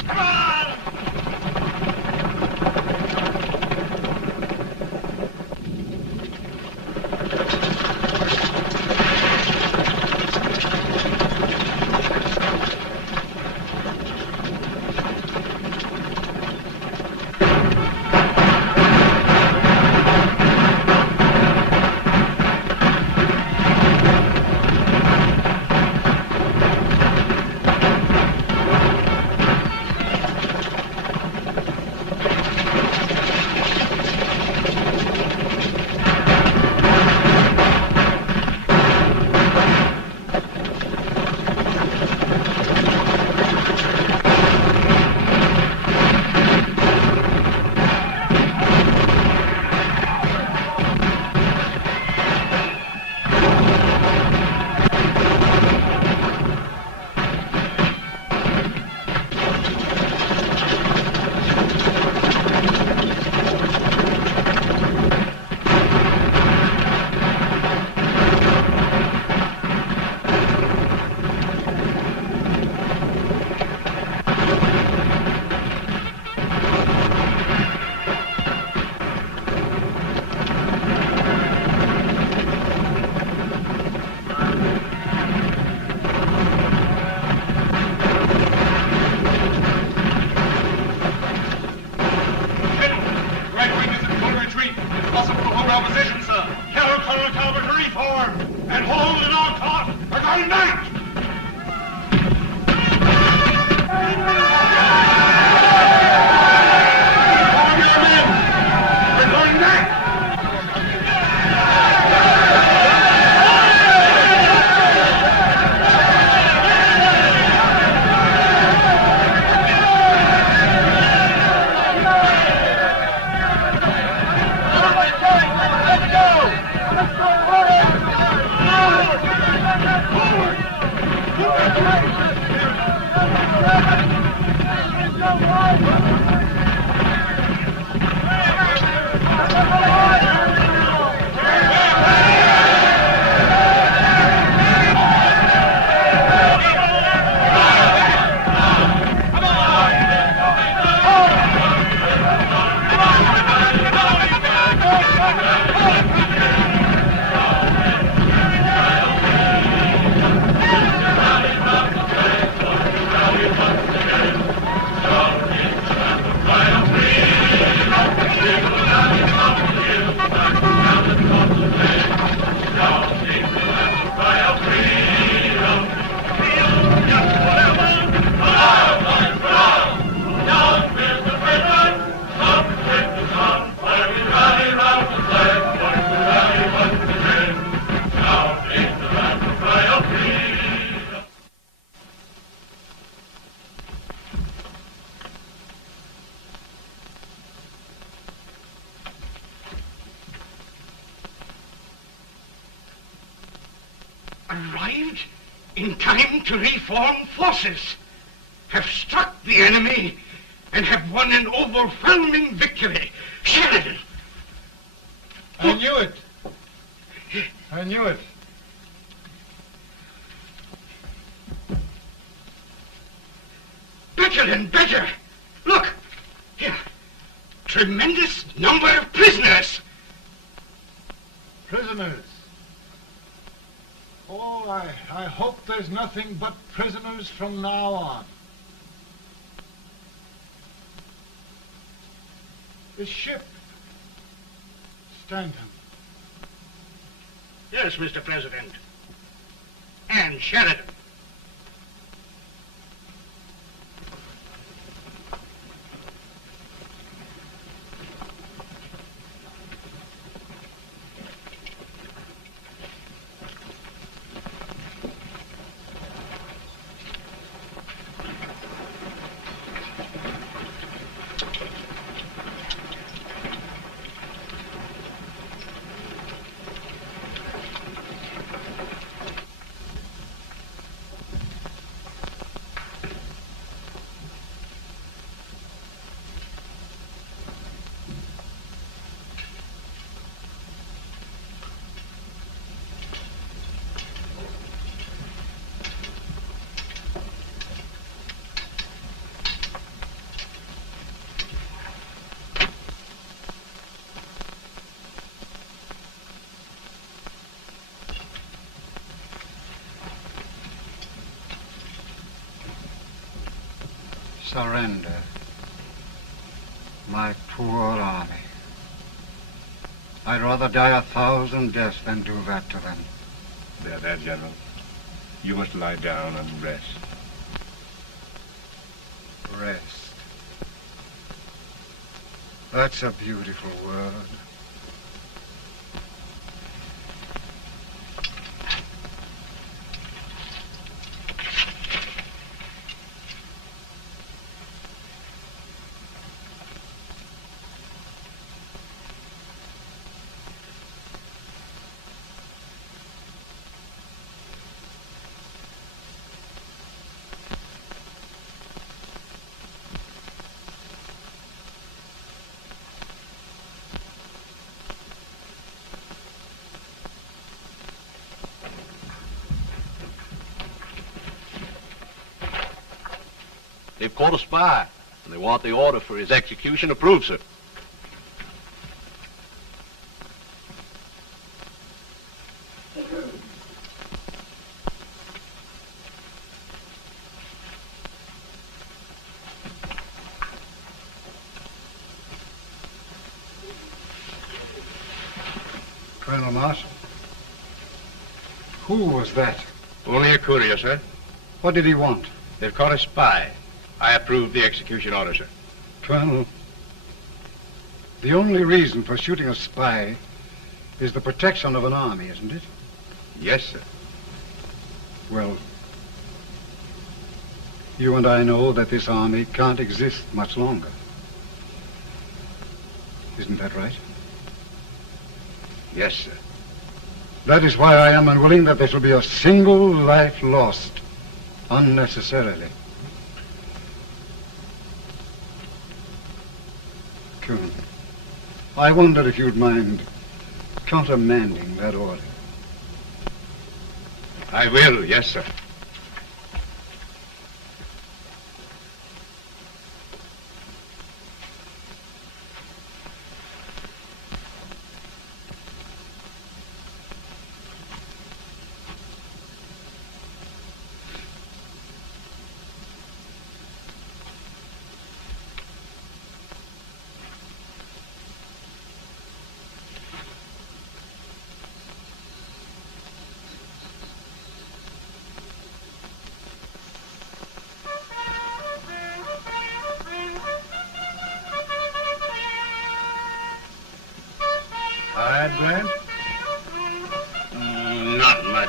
Come on! arrived in time to reform forces, have struck the enemy, and have won an overwhelming victory. Sheridan! I knew it. I knew it. Better and better. Look, here. Tremendous number of prisoners. Prisoners. Oh, I hope there's nothing but prisoners from now on. The ship. Stanton. Yes, Mr. President. And Sheridan. Surrender. My poor army. I'd rather die 1,000 deaths than do that to them. There, General. You must lie down and rest. Rest. That's a beautiful word. They've caught a spy, and they want the order for his execution approved, sir. Colonel Marshall. Who was that? Only a courier, sir. What did he want? They've caught a spy. I approve the execution order, sir. Colonel, the only reason for shooting a spy is the protection of an army, isn't it? Yes, sir. Well, you and I know that this army can't exist much longer. Isn't that right? Yes, sir. That is why I am unwilling that there shall be a single life lost unnecessarily. Colonel, I wonder if you'd mind countermanding that order. I will, yes, sir. Grant? Not much.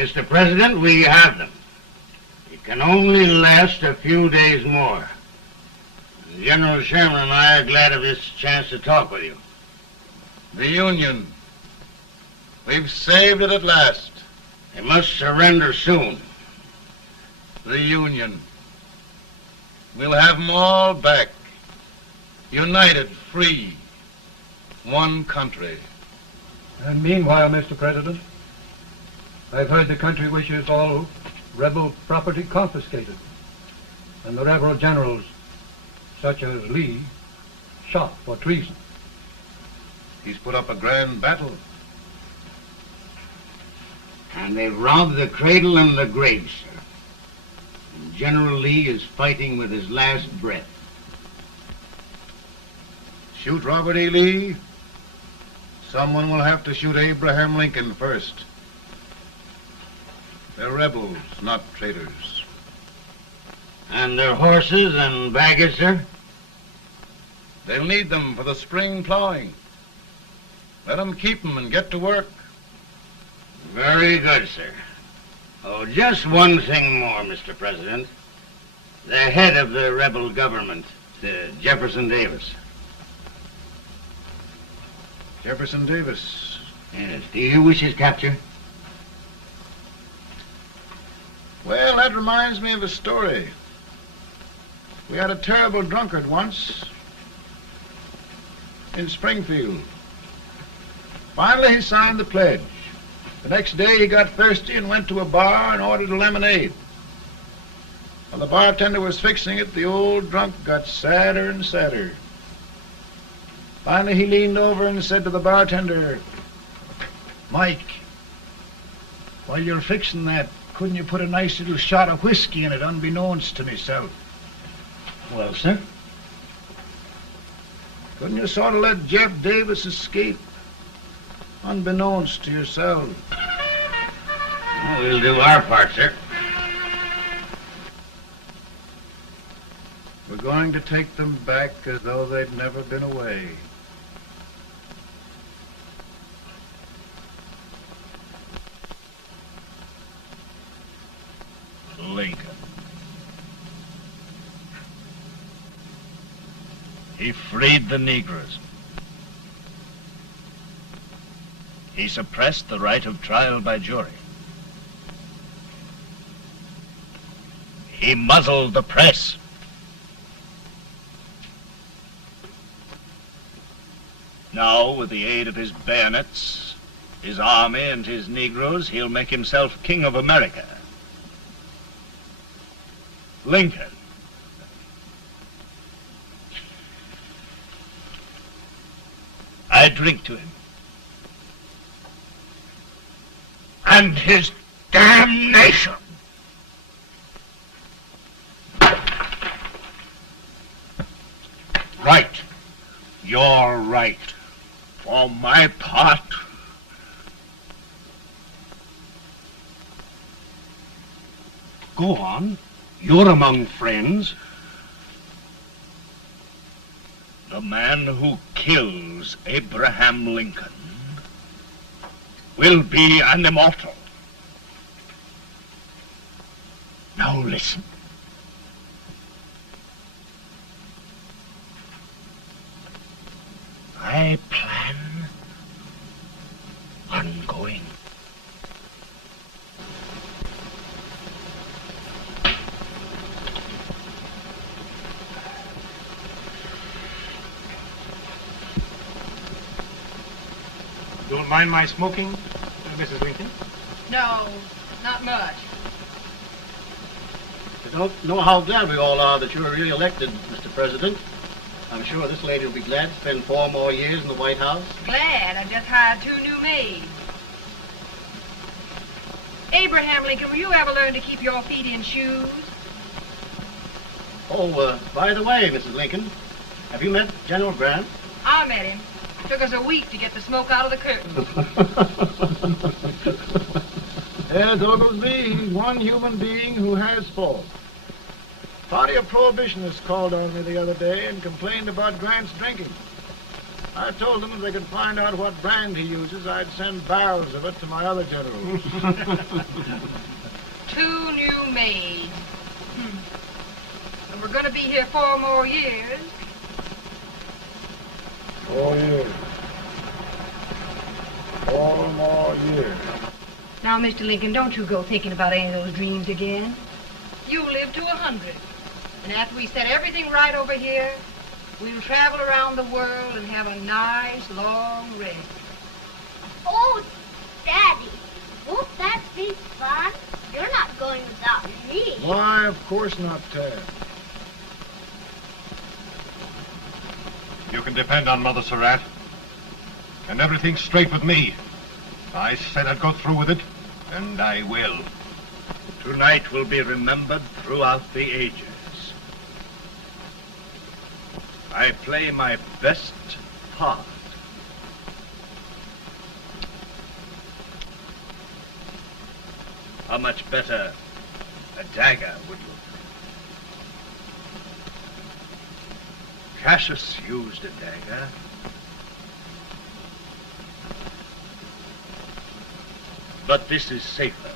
Mr. President, we have them. It can only last a few days more. General Sherman and I are glad of this chance to talk with you. The Union. We've saved it at last. They must surrender soon. The Union. We'll have them all back. United, free. One country. And meanwhile, Mr. President, I've heard the country wishes all rebel property confiscated, and the rebel generals, such as Lee, shot for treason. He's put up a grand battle. And they've robbed the cradle and the grave, sir. And General Lee is fighting with his last breath. Shoot Robert E. Lee. Someone will have to shoot Abraham Lincoln first. They're rebels, not traitors. And their horses and baggage, sir? They'll need them for the spring plowing. Let them keep them and get to work. Very good, sir. Oh, just one thing more, Mr. President. The head of the rebel government, Jefferson Davis. Jefferson Davis. Yes. Do you wish his capture? Well, that reminds me of a story. We had a terrible drunkard once in Springfield. Finally, he signed the pledge. The next day, he got thirsty and went to a bar and ordered a lemonade. While the bartender was fixing it, the old drunk got sadder and sadder. Finally, he leaned over and said to the bartender, "Mike, while you're fixing that, couldn't you put a nice little shot of whiskey in it, unbeknownst to myself?" Well, sir? Couldn't you sort of let Jeff Davis escape, unbeknownst to yourself? Well, we'll do our part, sir. We're going to take them back as though they'd never been away. Lincoln. He freed the Negroes. He suppressed the right of trial by jury. He muzzled the press. Now, with the aid of his bayonets, his army, and his Negroes, he'll make himself king of America. Lincoln. I drink to him. And his damnation. Right. You're right. For my part, go on. You're among friends. The man who kills Abraham Lincoln will be an immortal. Now listen. I plan on going. Don't mind my smoking, Mrs. Lincoln? No, not much. I don't know how glad we all are that you're really elected, Mr. President. I'm sure this lady will be glad to spend 4 more years in the White House. Glad. I just hired 2 new maids. Abraham Lincoln, will you ever learn to keep your feet in shoes? Oh, by the way, Mrs. Lincoln, have you met General Grant? I met him. It took us a week to get the smoke out of the curtain. As Oglesby, he's one human being who has faults. Party of Prohibitionists called on me the other day and complained about Grant's drinking. I told them if they could find out what brand he uses, I'd send barrels of it to my other generals. 2 new maids. And we're going to be here 4 more years. 4 years. 4 more years. Now, Mr. Lincoln, don't you go thinking about any of those dreams again. You live to 100. And after we set everything right over here, we'll travel around the world and have a nice, long rest. Oh, Daddy, won't that be fun? You're not going without me. Why, of course not, Ted. You can depend on Mother Surratt. And everything's straight with me. I said I'd go through with it, and I will. Tonight will be remembered throughout the ages. I play my best part. How much better a dagger would look. Cassius used a dagger. But this is safer.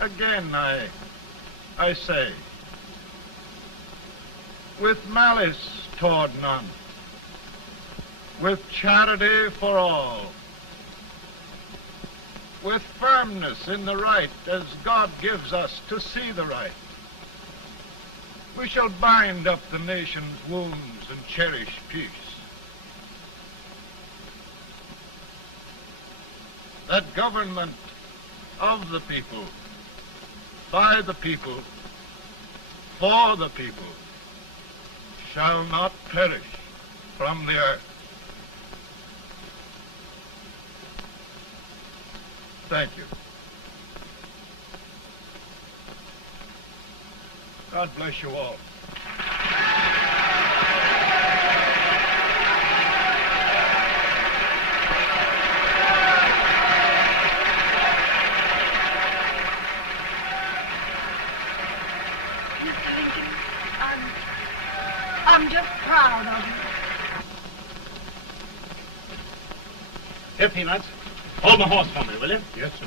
Again, I say, with malice toward none, with charity for all, with firmness in the right as God gives us to see the right, we shall bind up the nation's wounds and cherish peace. That government of the people, by the people, for the people, shall not perish from the earth. Thank you. God bless you all. I'm just proud of you. Here, Peanuts. Hold my horse for me, will you? Yes, sir.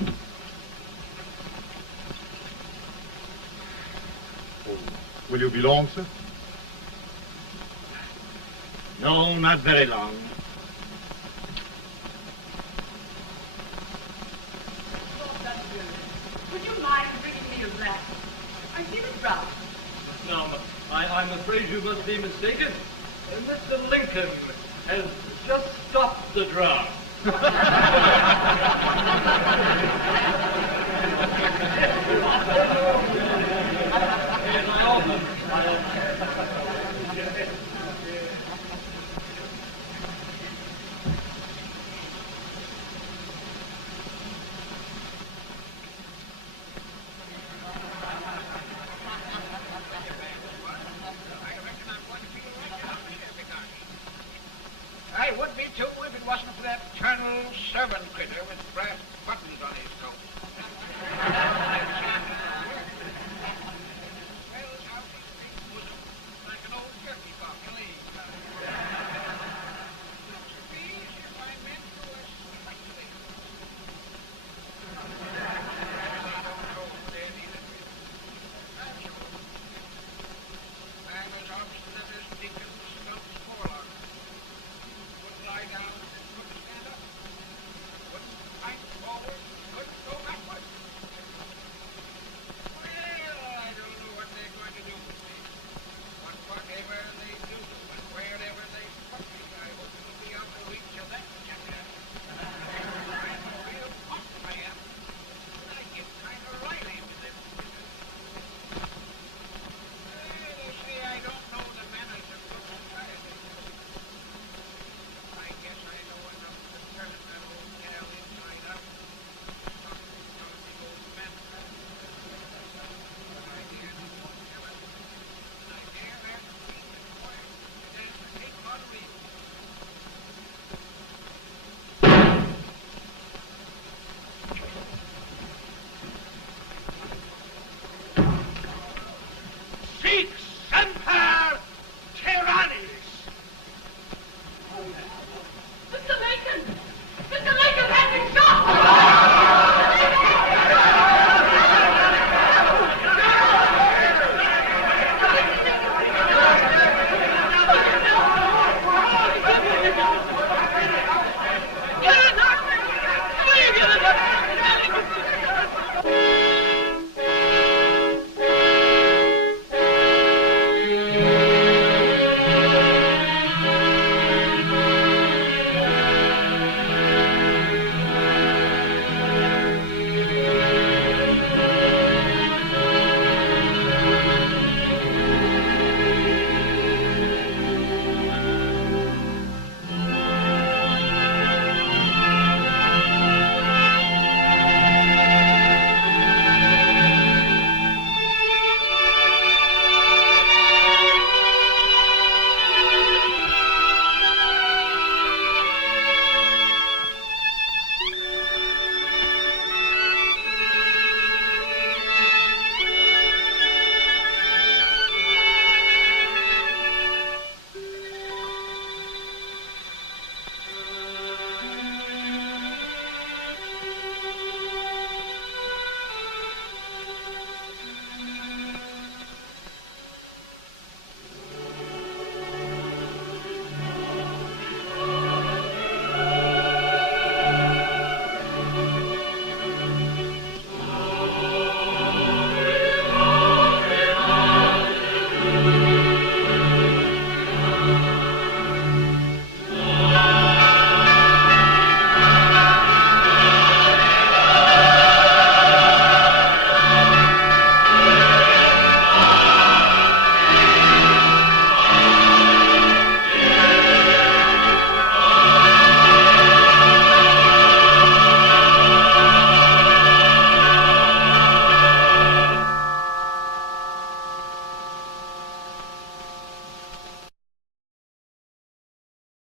Oh, will you be long, sir? No, not very long. Would you mind bringing me a glass? I feel it brown. No, I'm afraid you must be mistaken. Mr. Lincoln has just stopped the drum. I would be too if it wasn't for that Colonel servant critter with brass